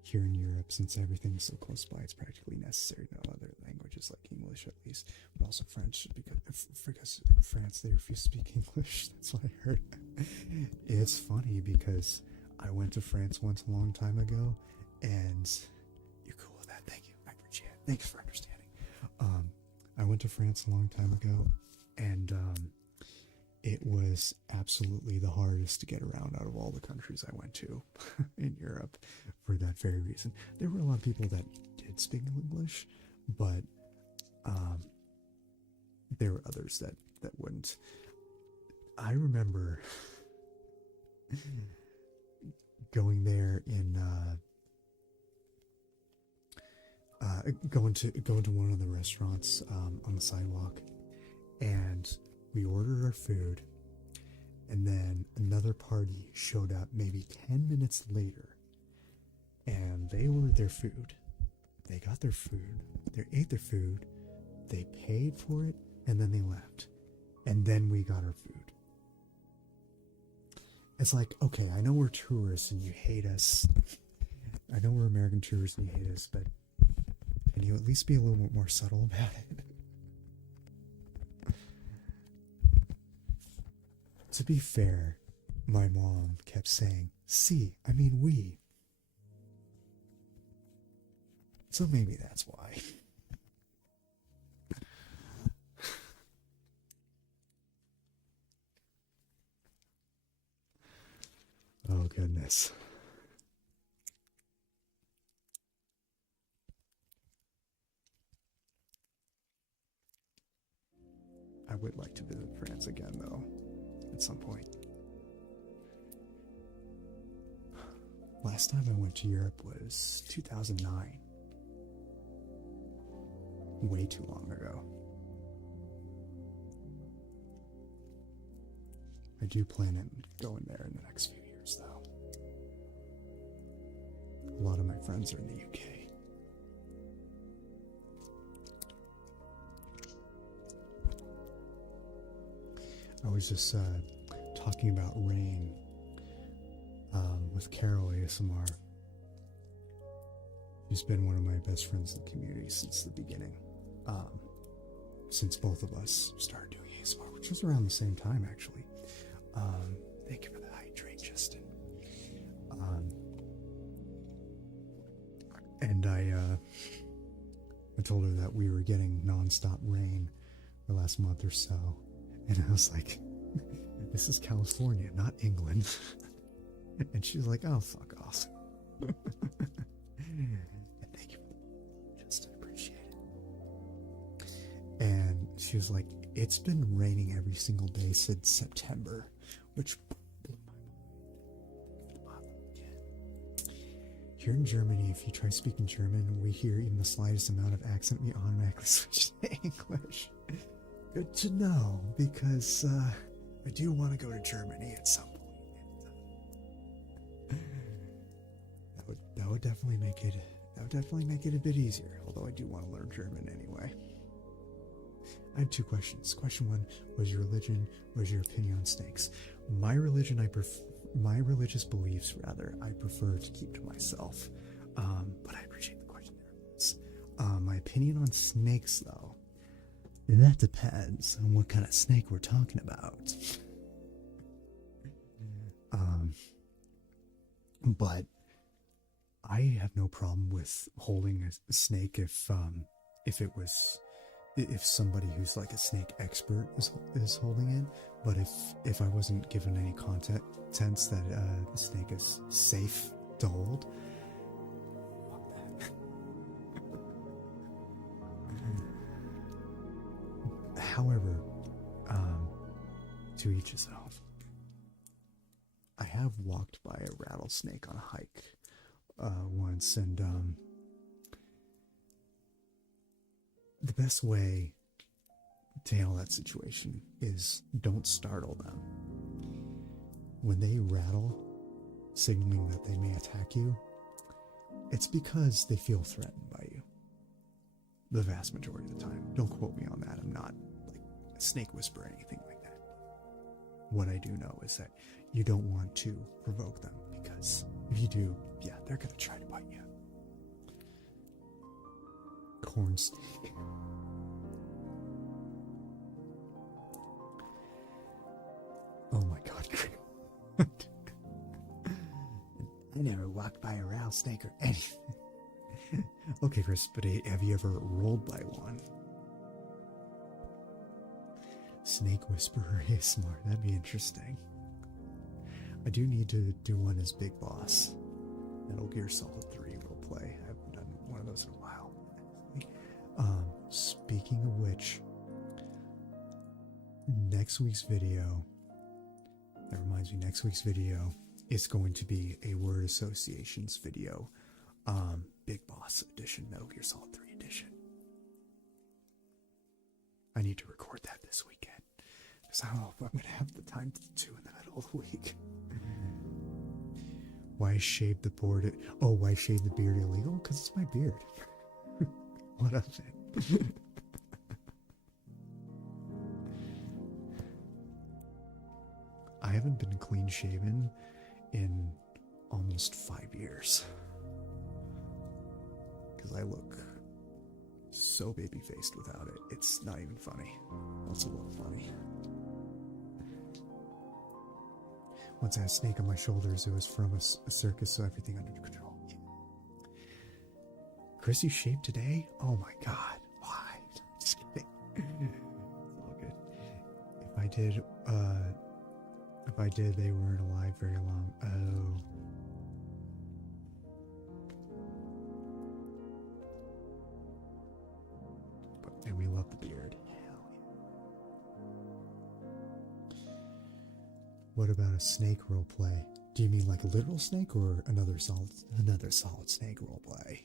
here in Europe, since everything's so close by, it's practically necessary to know other languages, like English at least, but also French, because in France they refuse to speak English. That's what I heard. It's funny because I went to France once a long time ago, and you're cool with that. Thank you. I appreciate it. Thanks for understanding. I went to France a long time ago, and it was absolutely the hardest to get around out of all the countries I went to in Europe for that very reason. There were a lot of people that did speak English, but there were others that wouldn't. I remember going there in going to one of the restaurants on the sidewalk, and we ordered our food, and then another party showed up maybe 10 minutes later, and they ordered their food they got their food, they ate their food, they paid for it, and then they left. And then we got our food. It's like, okay, I know we're tourists and you hate us. I know we're American tourists and you hate us, but can you at least be a little bit more subtle about it? To be fair, my mom kept saying, "See, I mean we." So maybe that's why. Oh, goodness. I would like to visit France again, though, at some point. Last time I went to Europe was 2009. Way too long ago. I do plan on going there in the next few years, though. A lot of my friends are in the UK. I was just talking about rain with Carol ASMR. She's been one of my best friends in the community since the beginning. Since both of us started doing ASMR, which was around the same time, actually. Thank you for the hydrate, Justin. And I told her that we were getting non-stop rain the last month or so. And I was like, this is California, not England. And she was like, oh, fuck off. And thank you. Just appreciate it. And she was like, it's been raining every single day since September, which blew my mind. Here in Germany, if you try speaking German, we hear even the slightest amount of accent, we automatically switch to English. Good to know, because I do want to go to Germany at some point. That would definitely make it a bit easier. Although I do want to learn German anyway. I have two questions. Question one: what is your religion? What is your opinion on snakes? My religion, my religious beliefs, rather, I prefer to keep to myself. But I appreciate the question there. My opinion on snakes, though. That depends on what kind of snake we're talking about. But I have no problem with holding a snake if somebody who's like a snake expert is holding it. But if I wasn't given any contents that the snake is safe to hold, fuck that. However, to each his own. I have walked by a rattlesnake on a hike once, and the best way to handle that situation is don't startle them. When they rattle, signaling that they may attack you, it's because they feel threatened by you. The vast majority of the time. Don't quote me on that. I'm not like a snake whisperer or anything like that. What I do know is that you don't want to provoke them, because if you do, yeah, they're going to try to bite you. Corn snake. Oh my god. I never walked by a rattlesnake or anything. Okay, Chris, but have you ever rolled by one? Snake Whisperer ASMR, that'd be interesting. I do need to do one as Big Boss. Metal Gear Solid 3 roleplay. I haven't done one of those in a while. Speaking of which, next week's video, that reminds me, next week's video is going to be a word associations video. Big Boss edition, Metal Gear Solid 3 edition. I need to record that this weekend, because I don't know if I'm going to have the time to do in the middle of the week. Why shave the beard illegal? Because it's my beard. thought of it. I haven't been clean shaven in almost 5 years. Because I look so baby-faced without it. It's not even funny. It's a little funny. Once I had a snake on my shoulders, it was from a circus, so everything under control. Yeah. Chris, you shaved today? Oh my god. Why? Just kidding. It's all good. If I did, they weren't alive very long. Oh. And we love the beard. Hell yeah. What about a snake roleplay? Do you mean like a literal snake or another solid snake roleplay?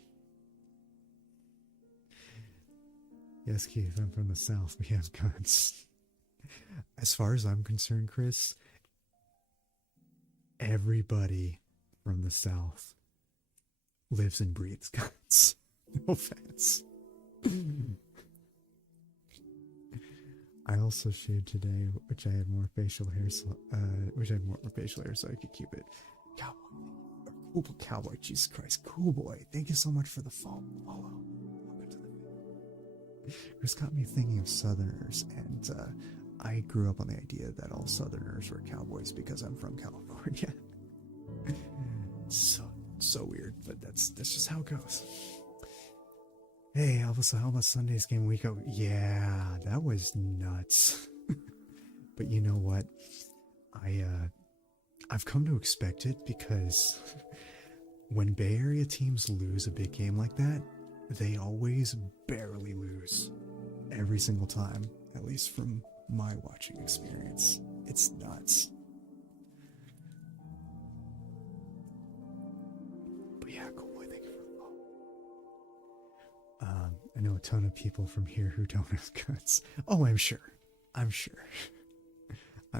Yes, Keith, I'm from the South. We have guns. As far as I'm concerned, Chris, everybody from the South lives and breathes guns. No offense. I also shaved today, which I had more facial hair, so I could keep it. Cowboy, Jesus Christ, cool boy. Thank you so much for the follow. Welcome to the. This got me thinking of Southerners, and I grew up on the idea that all Southerners were cowboys because I'm from California. So weird, but that's just how it goes. Hey, Elvis, how about Sunday's game week? Oh, yeah, that was nuts. But you know what? I've come to expect it because when Bay Area teams lose a big game like that, they always barely lose. Every single time, at least from my watching experience. It's nuts. But yeah, cool boy, thank you for the follow. I know a ton of people from here who don't have guns. Oh, I'm sure. I'm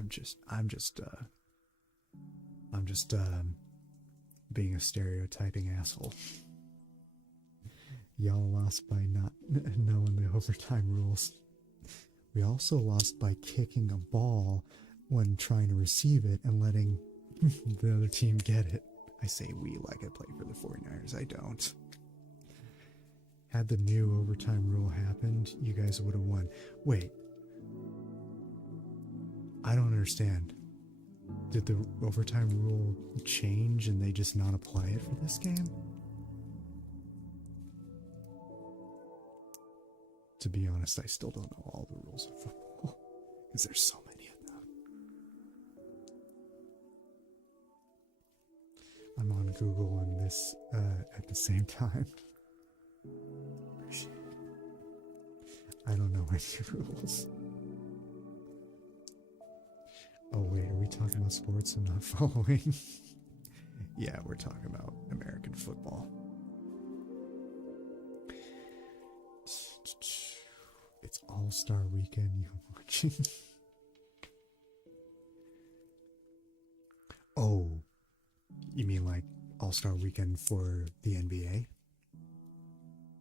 just being a stereotyping asshole. Y'all lost by not knowing the overtime rules. We also lost by kicking a ball when trying to receive it and letting the other team get it. I say we like I play for the 49ers. I don't. Had the new overtime rule happened, you guys would have won. Wait. I don't understand. Did the overtime rule change and they just not apply it for this game? To be honest, I still don't know all the rules of football because there's so many of them. I'm on Google and this at the same time. I don't know any rules. Oh wait, are we talking about sports I'm not following? Yeah, we're talking about American football. It's All-Star Weekend you're watching. Oh, you mean like All-Star Weekend for the NBA?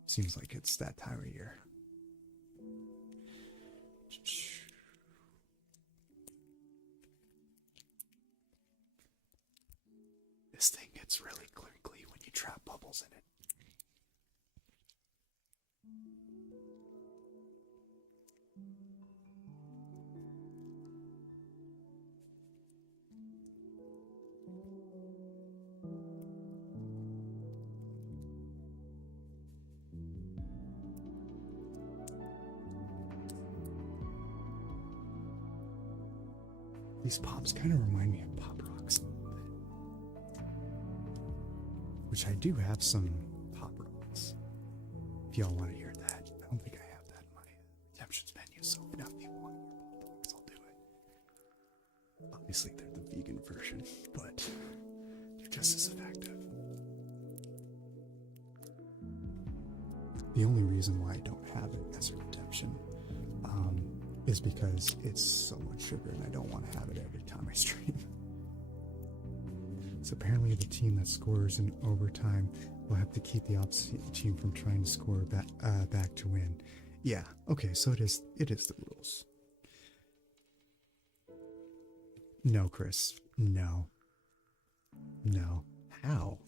Seems like it's that time of year. This thing gets really crinkly when you trap bubbles in it. These pops kind of remind me of Pop Rocks. Which I do have some Pop Rocks. If y'all want to hear that. I don't think I have that in my redemptions menu, so now if you want to hear Pop Rocks, I'll do it. Obviously, they're the vegan version, but they're just as effective. The only reason why I don't have it as a redemption is because it's so much sugar and I don't want to have it every time I stream. So apparently the team that scores in overtime We'll have to keep the opposite team from trying to score back to win. Yeah, okay, so it is the rules. No, Chris. No. No. How?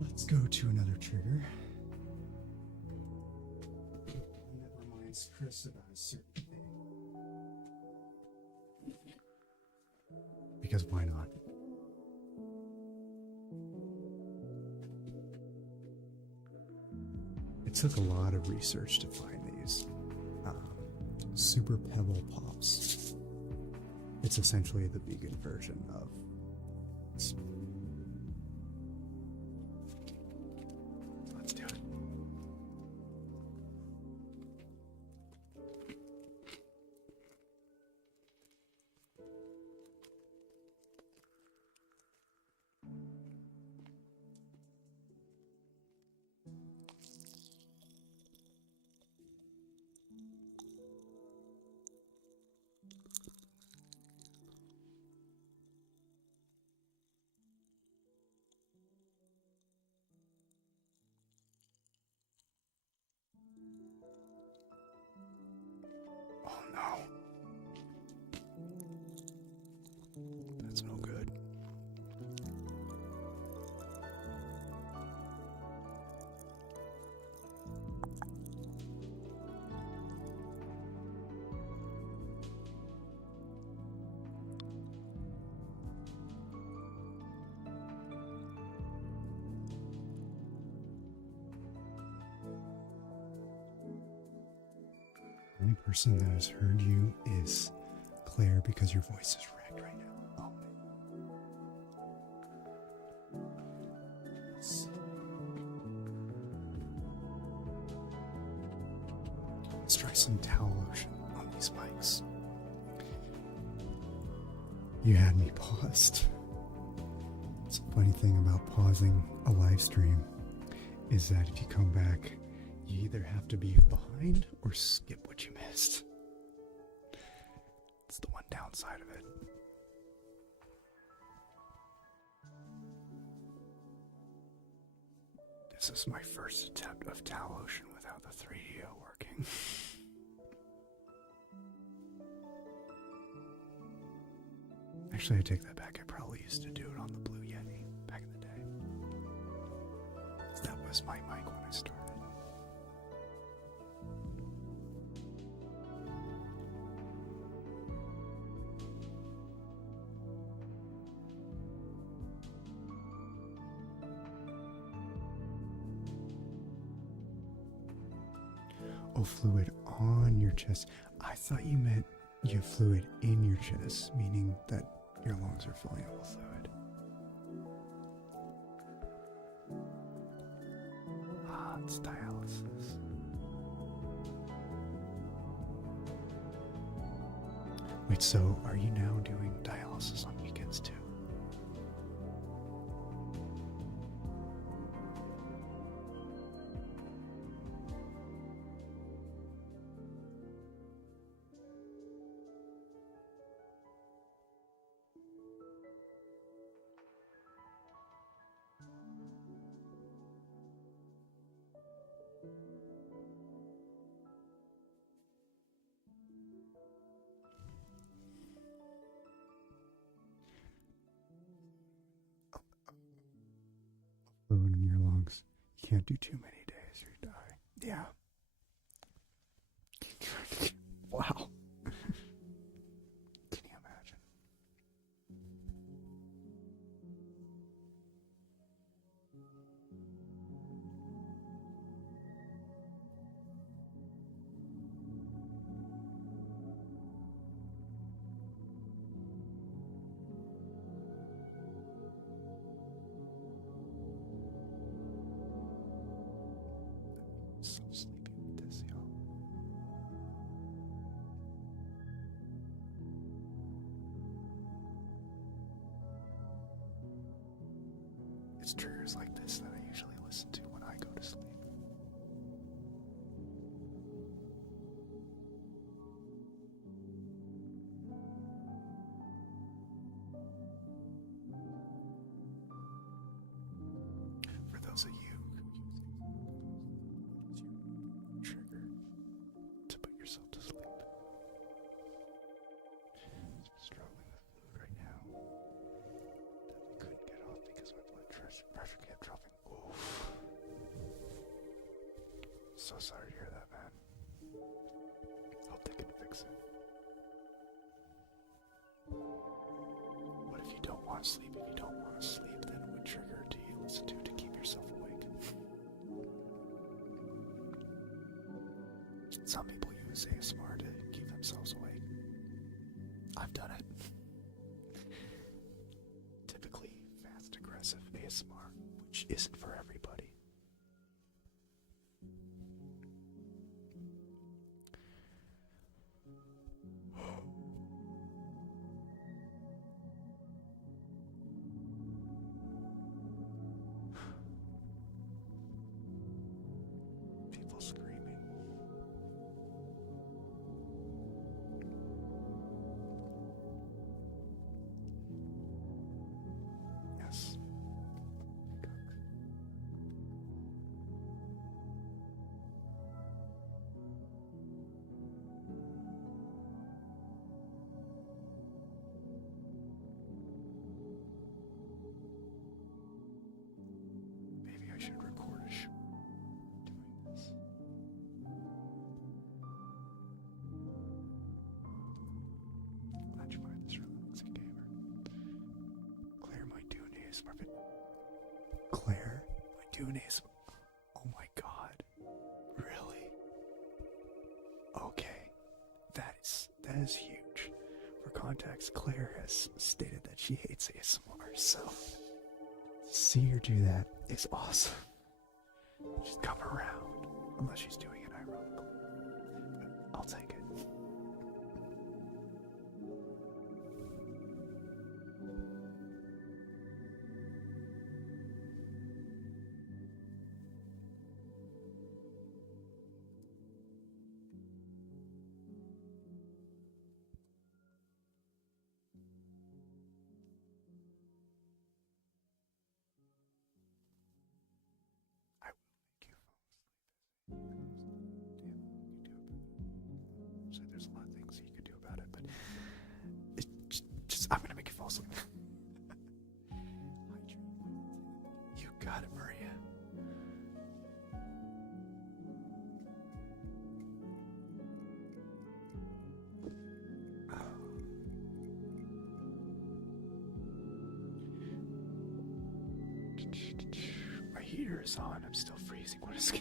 Let's go to another trigger. One that reminds Chris about a certain thing. Because why not? It took a lot of research to find these. Super Pebble Pops. It's essentially the vegan version of. Let's do it. Oh no. That's no good. The only person that has heard you is Claire because your voice is wrecked right now. Oh. Let's try some towel lotion on these mics. You had me paused. It's a funny thing about pausing a live stream is that if you come back, you either have to be behind or skip what you missed. It's the one downside of it. This is my first attempt of towel lotion without the 3DO working. Actually, I take that back. I probably used to do it on the Blue Yeti back in the day. That was my mic when I started. Oh, fluid on your chest. I thought you meant you have fluid in your chest, meaning that your lungs are filling up with fluid. Ah, it's dialysis. Wait, so are you now doing dialysis on weekends too? Fluid in your lungs. You can't do too many days, you die. Yeah. Wow. Can you imagine? so sleepy with this, y'all. It's triggers like this that I usually listen to when I go to sleep. For those of you who use your trigger to put yourself to sleep. Struggling with food right now that we couldn't get off because my blood pressure kept dropping. Oof. So sorry to hear that, man. Hope they can fix it. What if you don't want to sleep? If you don't want to sleep, then what trigger do you listen to keep yourself awake? Some people use ASMR to keep themselves awake. I've done it. Typically fast, aggressive ASMR, which isn't for everybody. People screaming. Yes. Cook. Maybe I should record a show doing this. Glad you find this relaxing, gamer. Claire might do an ASMR vid. Claire might do an ASMR. Oh my god. Really? Okay. That is huge. For context, Claire has stated that she hates ASMR, so to see her do that is awesome. She's come around, unless she's doing it ironically. But I'll take it. I will make you fall asleep. Damn, you could do it. So there's a lot of things you could do about it, but it's just I'm gonna make you fall asleep. You got it, Maria. My heater is on. I'm still freezing. What is? Yeah.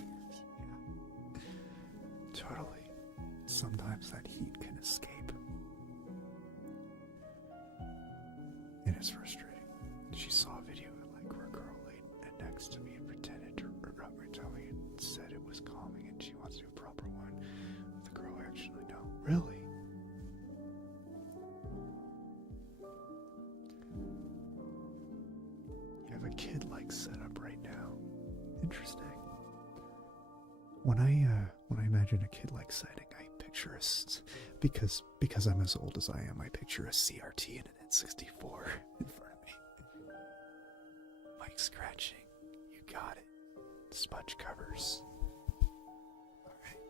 Totally. Sometimes that heat can escape. It is frustrating. She saw a video where a girl laid next to me and pretended to rub her tummy and said it was calming, and she wants to do a proper one with a girl I actually know. Really? You have a kid-like setup right now. Interesting. When I imagine a kid-like setting, I picture because I'm as old as I am, I picture a CRT and an N64 in front of me. Mic scratching. You got it. Smudge covers. Alright.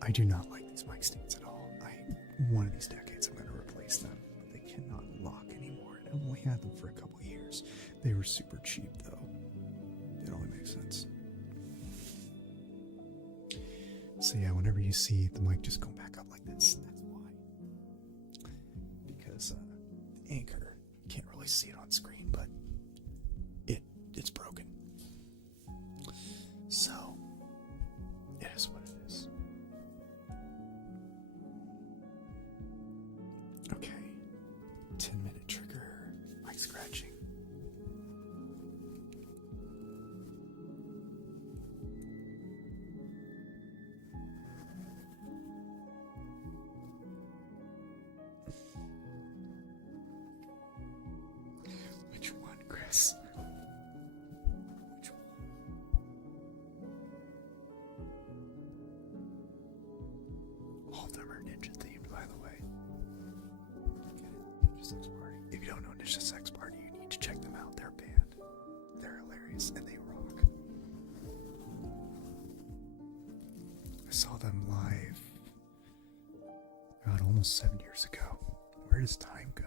I do not like these mic stands at all. One of these decades I'm going to replace them. They cannot lock anymore. And I've only had them for a couple years. They were super cheap though. It only makes sense. So yeah, whenever you see the mic just go back up like this, that's why. Because the anchor, you can't really see it on screen, but it's broken. So it is what it is. Okay, 10-minute trigger, mic scratching. All of them are ninja themed, by the way. Ninja Sex Party. If you don't know Ninja Sex Party, you need to check them out. They're a band. They're hilarious and they rock. I saw them live, God, almost 7 years ago. Where does time go?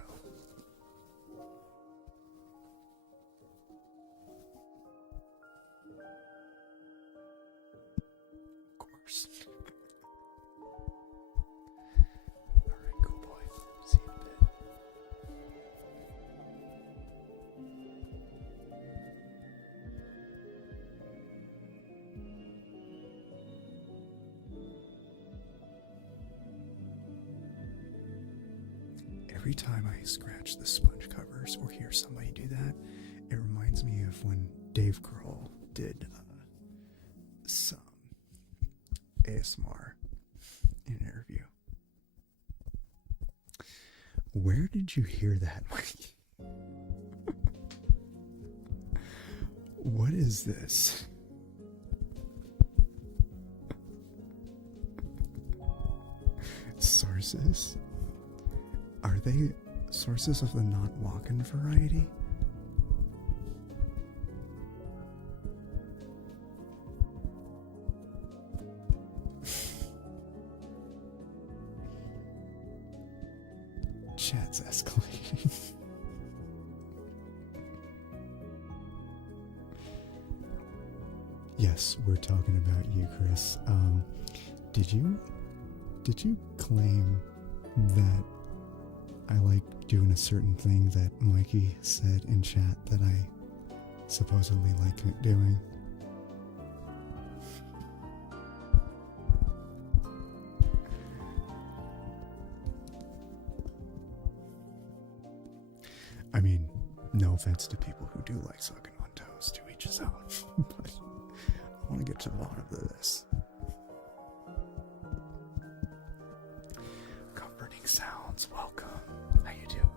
Of course. Alright, cool boy. See you in a bit. Every time I scratch the sponge covers or hear somebody do that, it reminds me of when Dave Grohl did some ASMR in an interview. Where did you hear that, Mike? What is this? Sources? Are they sources of the not walking variety? Chat's escalating. Yes, we're talking about you, Chris. Did you claim that I like doing a certain thing that Mikey said in chat that I supposedly like doing? I mean, no offense to people who do like sucking on toes, to each his own, but I want to get to the bottom of this. Comforting sounds, welcome. How you doing?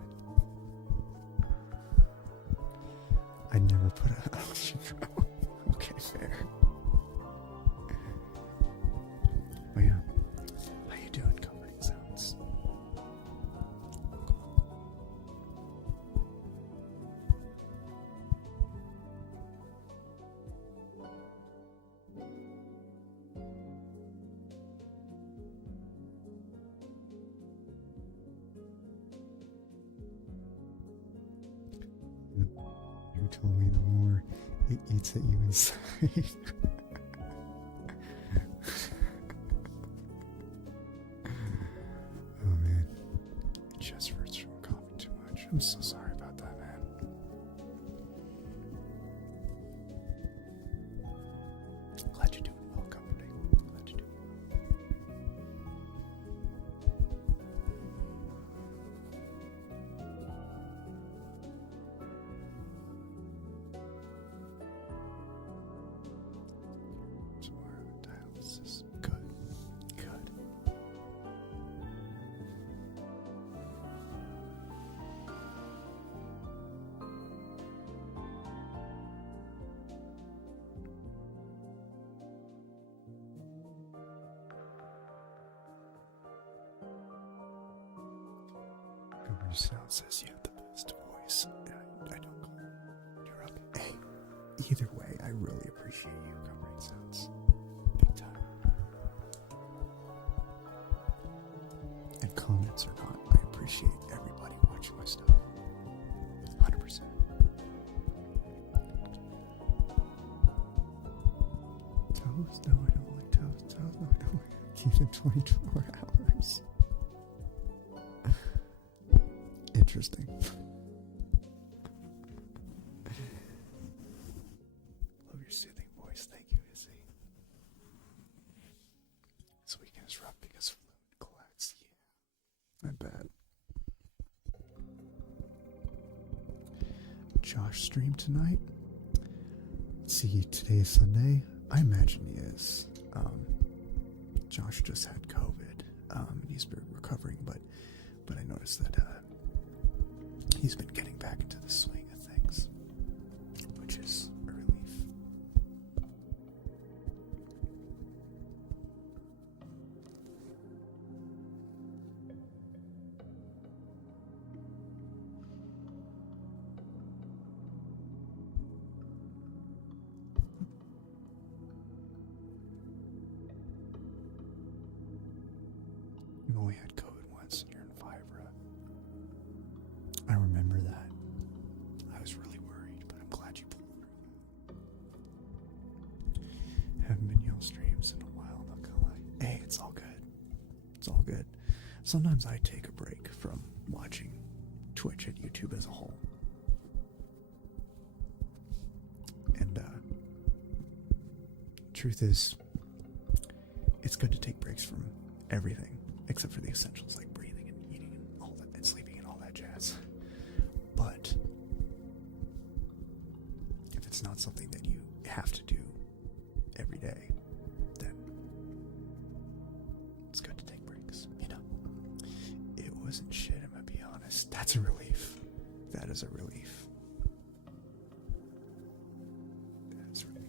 I never put a outro. Okay, fair. Oh yeah. How you doing, comforting sounds? You told me the more it eats at you inside. Oh man, it just hurts from coughing too much. I'm so sorry about that, man. Glad you're doing well, comforting. Glad you're doing well. Dialysis. Good. Good. Your sound says you have the best voice. I don't call it. You're up. Hey, either way, I really appreciate you covering sounds. Big time. And comments or not, I appreciate everybody watching my stuff. 100%. Toast? No, I don't like toast. Toast? No, I don't like it. Keep it 24 hours. Interesting. Love your soothing voice. Thank you, Izzy. This weekend is rough because fluid collects. Yeah, I bet. Josh stream tonight? Let's see, today is Sunday. I imagine he is. Josh just had COVID. And he's been recovering, but I noticed that he's been getting back into the swing of things, which is a relief. only had COVID once and you're in Vibra. I remember that. I was really worried, but I'm glad you pulled through. Haven't been yellow streams in a while, not gonna lie. Hey, it's all good. It's all good. Sometimes I take a break from watching Twitch and YouTube as a whole. And truth is, it's good to take breaks from everything except for the essentials like breathing and eating and all that and sleeping and all that jazz. But if it's not something that you have to do every day, then it's good to take breaks, you know. It wasn't shit, I'm gonna be honest. That's a relief. That is a relief. That is a relief.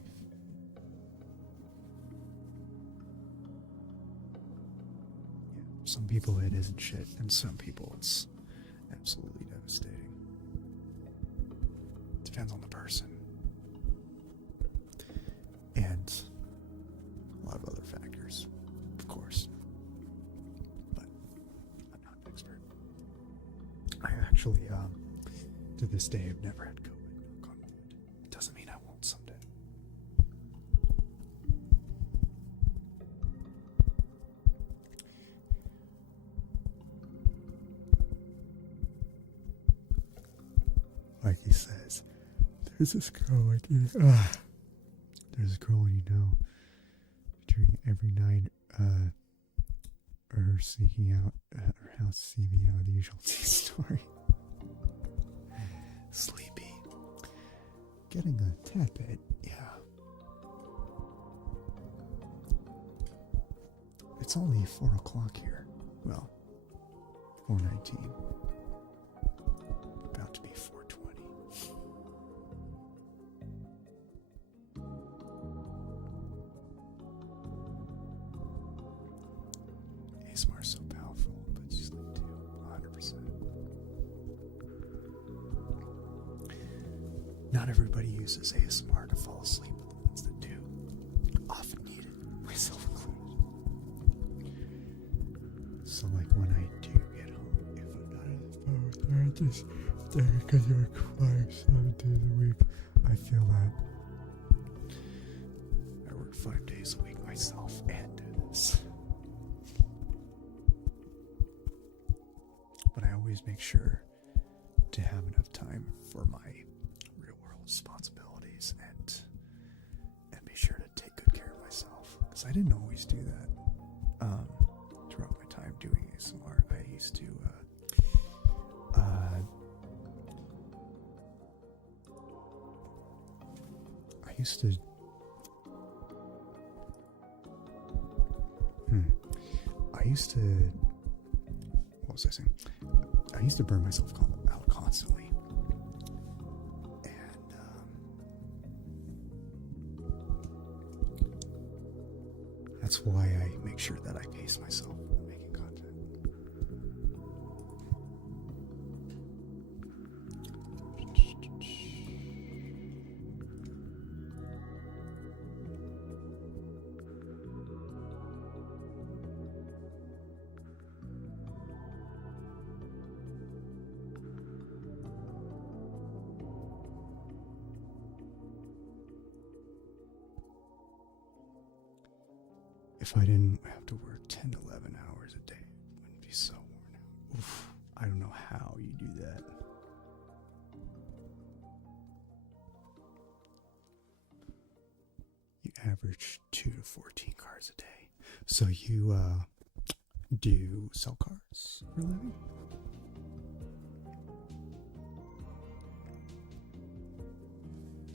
Yeah, some people it isn't shit, and some people it's absolutely devastating. Depends on the person. And a lot of other factors, of course. But I'm not an expert. I actually, to this day, have never had COVID. Knock on wood. Doesn't mean I won't someday. Like he says, there's this girl like there's a girl you know during every night or her sneaking out at her house to see me out, the usual story. Sleepy. Getting a tad bit, yeah. It's only 4 o'clock here. Well, 4:19. About to be 4:20. ASMR is so powerful, but just like too, 100%. Not everybody uses ASMR to fall asleep, but the ones that do often need it, myself included. So like when I do get home, if I'm not on the phone with her, I just because you're quiet 7 days a week, I feel that I work 5 days a week myself and do this. But I always make sure to have enough time for my real world responsibilities and be sure to take good care of myself, because I didn't always do that throughout my time doing ASMR. I used to what was I saying? I used to burn myself out constantly. And that's why I make sure that I pace myself when making content. If I didn't have to work 10 to 11 hours a day, I wouldn't be so worn out. Oof, I don't know how you do that. You average 2 to 14 cars a day. So you do sell cars for a living?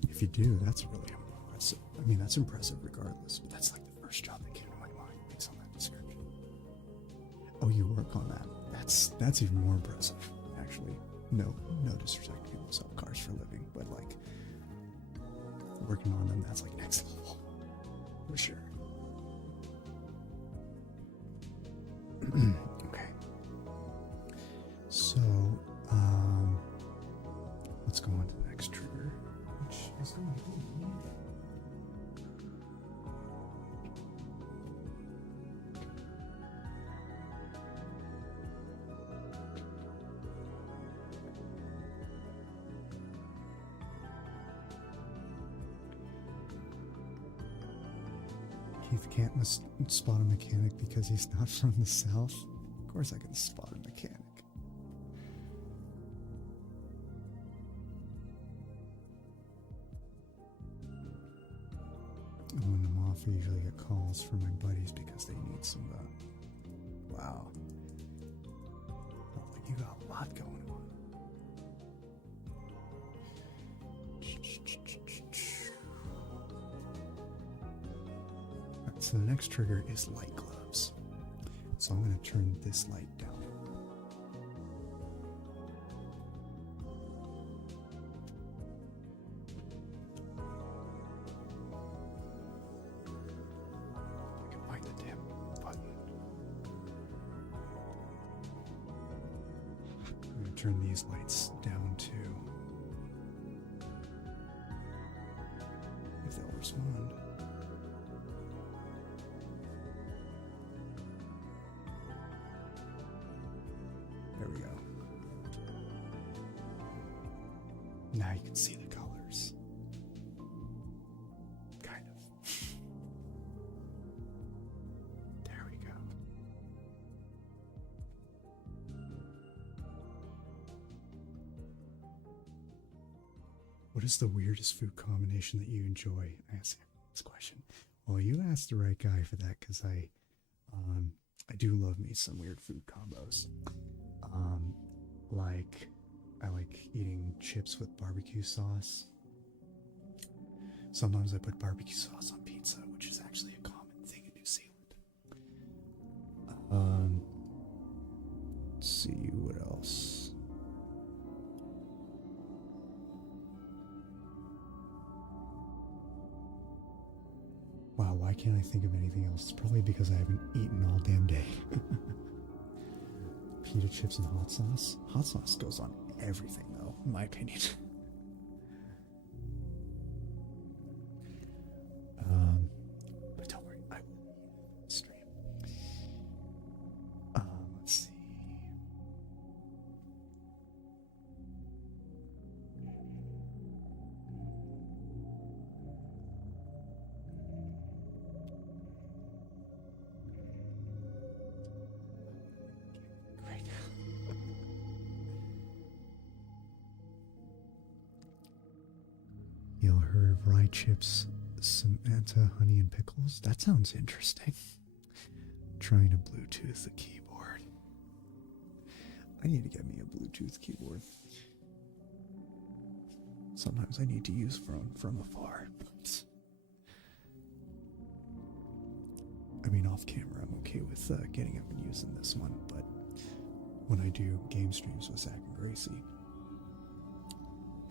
If you do, that's impressive regardless. But that's like the first job that came to my mind based on that description. Oh, you work on that. That's even more impressive, actually. No disrespect to people who sell cars for a living, but like working on them, that's like next level. For sure. Okay. So, let's go on to the next trigger, which is Keith can't spot a mechanic because he's not from the South. Of course I can spot a mechanic. And when I'm off, I usually get calls from my buddies because they need some, wow. Oh, you got a lot going on. Right, so the next trigger is light gloves. So I'm going to turn this light down. Turn these lights down to, if they'll respond. There we go. Now you can see the colors. Kind of. There we go. What is the weirdest food combination that you enjoy? I asked him this question. Well, you asked the right guy for that because I do love me some weird food combos. Like I like eating chips with barbecue sauce. Sometimes I put barbecue sauce on pizza, which is actually a common thing in New Zealand. Let's see what else. Wow, why can't I think of anything else? It's probably because I haven't eaten all damn day. Pita chips and hot sauce. Hot sauce goes on everything, though, in my opinion. But don't worry, I will stream. Let's see. You'll heard of rye chips, Samantha, honey, and pickles? That sounds interesting. Trying to Bluetooth the keyboard. I need to get me a Bluetooth keyboard. Sometimes I need to use from afar. But I mean, off camera, I'm okay with getting up and using this one. But when I do game streams with Zach and Gracie,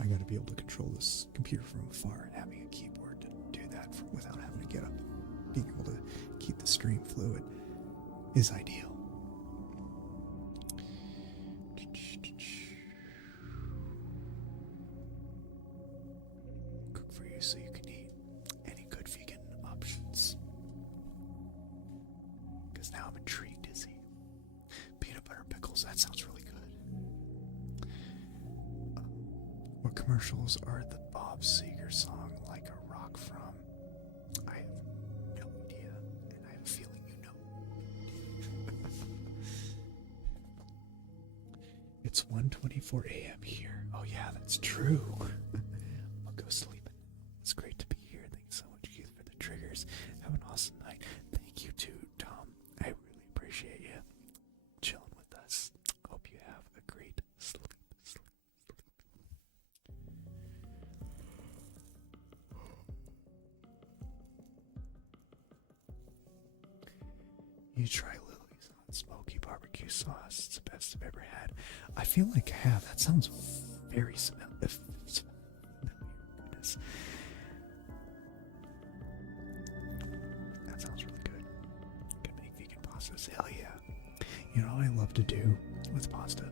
I got to be able to control this computer from afar, and having a keyboard to do that without having to get up, being able to keep the stream fluid is ideal. Cook for you so you can eat any good vegan options. Because now I'm intrigued, Izzy. Peanut butter pickles, that sounds really good. What commercials are the Bob Seger song Like a Rock from? I have no idea, and I have a feeling you know. It's 1:24 a.m. here. Oh yeah, that's true. I'll go sleep. It's great to be here. Thank you so much, Keith, for the triggers. Have an awesome night. Thank you too, Tom. I really appreciate you chilling with us. Hope you have a great sleep. You try Lily's on smoky barbecue sauce. It's the best I've ever had. I feel like I have. That sounds very familiar. That sounds really good. Can make vegan pastas. Hell yeah. You know what I love to do with pasta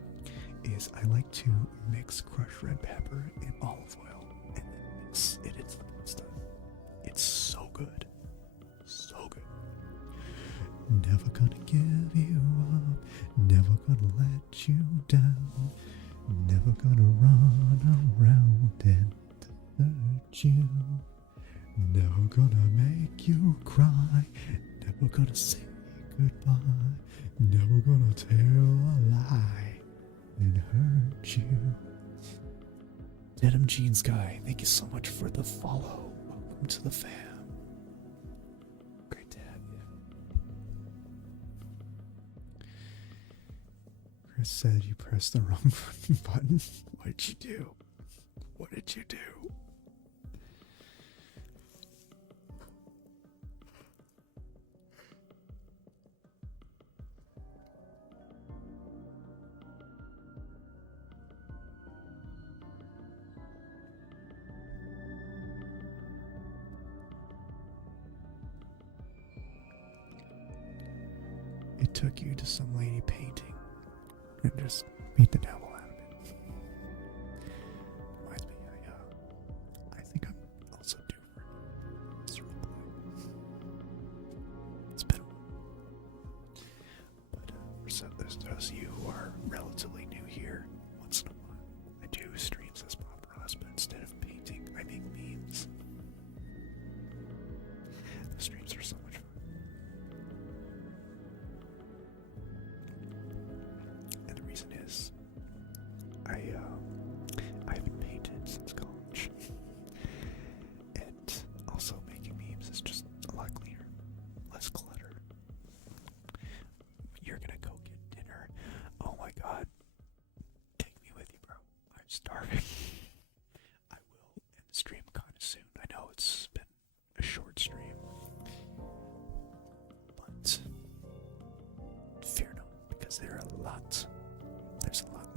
is I like to mix crushed red pepper and olive oil and then mix it into the pasta. It's so good. So good. Never gonna give you up, never gonna let you down, never gonna run around and desert you. Never gonna make you cry. Never gonna say goodbye. Never gonna tell a lie and hurt you. Denim Jeans Guy, thank you so much for the follow. Welcome to the fam. Great to have you. Chris said you pressed the wrong button. What did you do? What did you do? It took you to some lady painting and just beat the devil out of it. Reminds me, I think I'm also due for this roleplay. It's been a while. But for those of you who are relatively new here, once in a while, I do streams as Bob Ross, but instead of painting, I make memes. The streams are so much fun. And the reason is, I haven't painted since college. And also making memes is just a lot cleaner, less clutter. You're gonna go get dinner. Oh my god. Take me with you, bro. I'm starving. I will end the stream kind of soon. I know it's been a short stream. But fear no, because there's a lot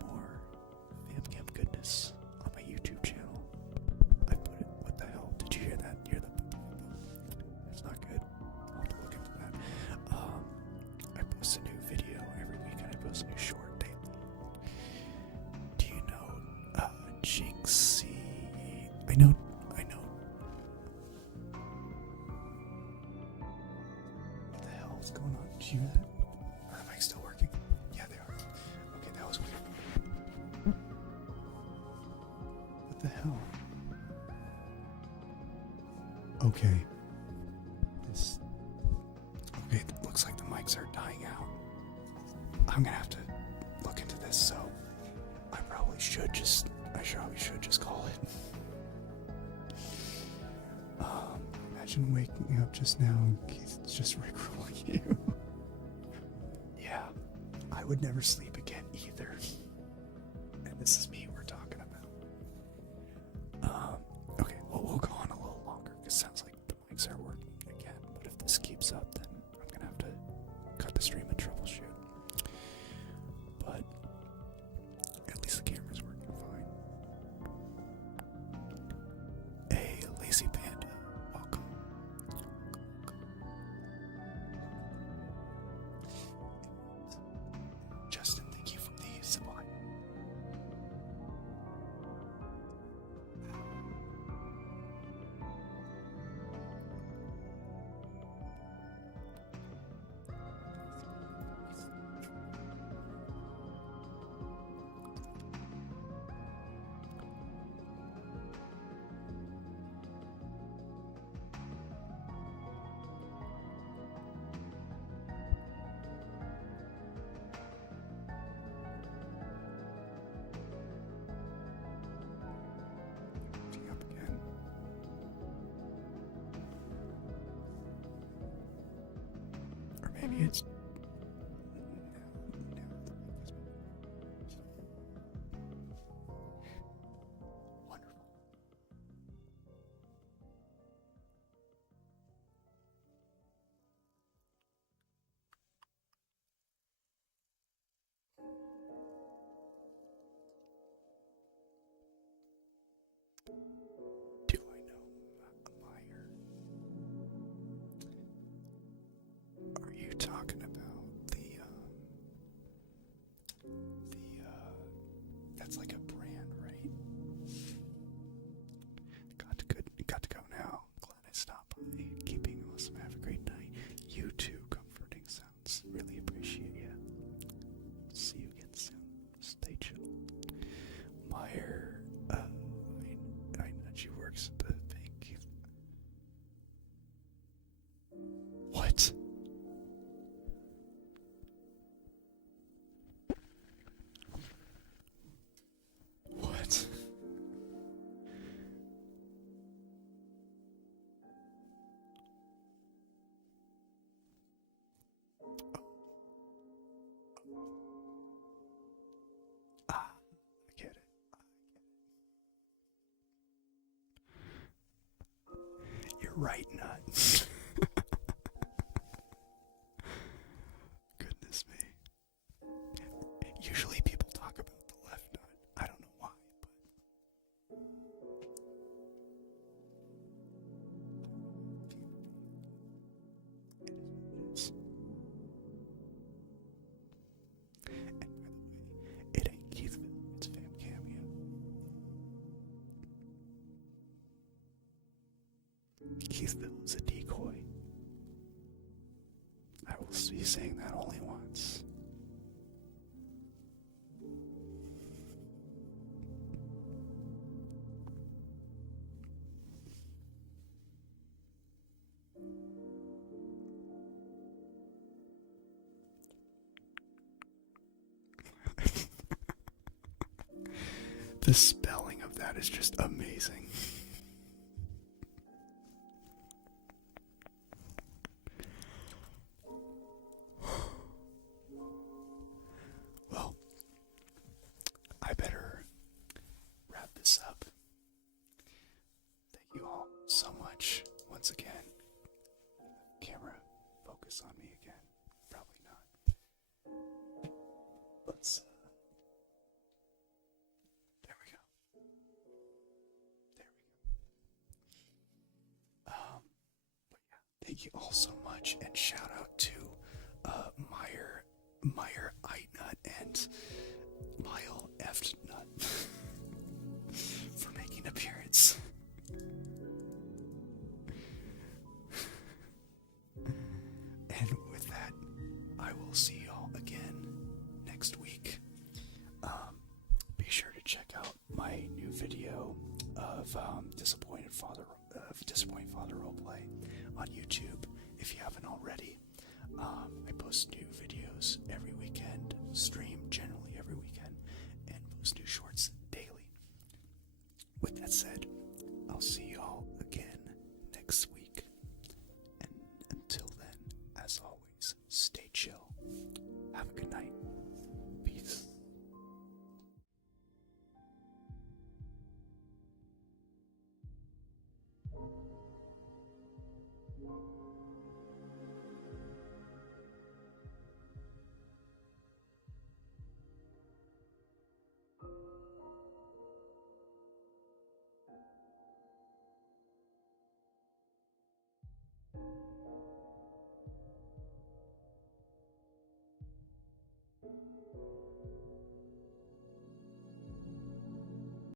more FamCam goodness on my YouTube channel. I put it, what the hell? Did you hear that? Hear the It's not good. I'll have to look into that. I post a new video every week and I post a new short daily. Do you know Jinxie? I know. What the hell is going on? Did you hear that? Are the mics still working? Yeah, they are. Okay, that was weird. What the hell? Okay. Okay, it looks like the mics are dying out. I'm gonna have to look into this, so I probably should just call it. Imagine waking up just now and Keith's just rickrolling you. Yeah, I would never sleep again either. And this is me we're talking about. Okay, well, we'll go on a little longer because it sounds like the mics are working again. But if this keeps up, then I'm gonna have to cut the stream and troubleshoot. But at least the camera's working fine. Hey, Lazy Panda, welcome. Justin, thank you for the supply. Up again. Or maybe it's wonderful. Do I know Meyer? Are you talking about the that's like a brand, right? Got to go now. Glad I stopped by. Keeping awesome. Have a great night. You too. Comforting sounds. Really appreciate you. See you again soon. Stay chill. Meyer, I know she works at the bank. right nut. Goodness me. Usually people talk about the left nut. I don't know why, but it is what it is. And by the way, it ain't Keithville, it's Fam Cameo. Keithville is a decoy. I will be saying that only once. The spelling of that is just amazing. Well, I better wrap this up. Thank you all so much once again. Camera, focus on me again. Probably not. Let's there we go. There we go. But yeah, thank you all so much, and shout out to Meyer Eitnut and Lyle F. Nut for making an appearance. And with that, I will see y'all again next week. Be sure to check out my new video of Disappointed Father Roleplay on YouTube if you haven't already. I post new videos every weekend, streamed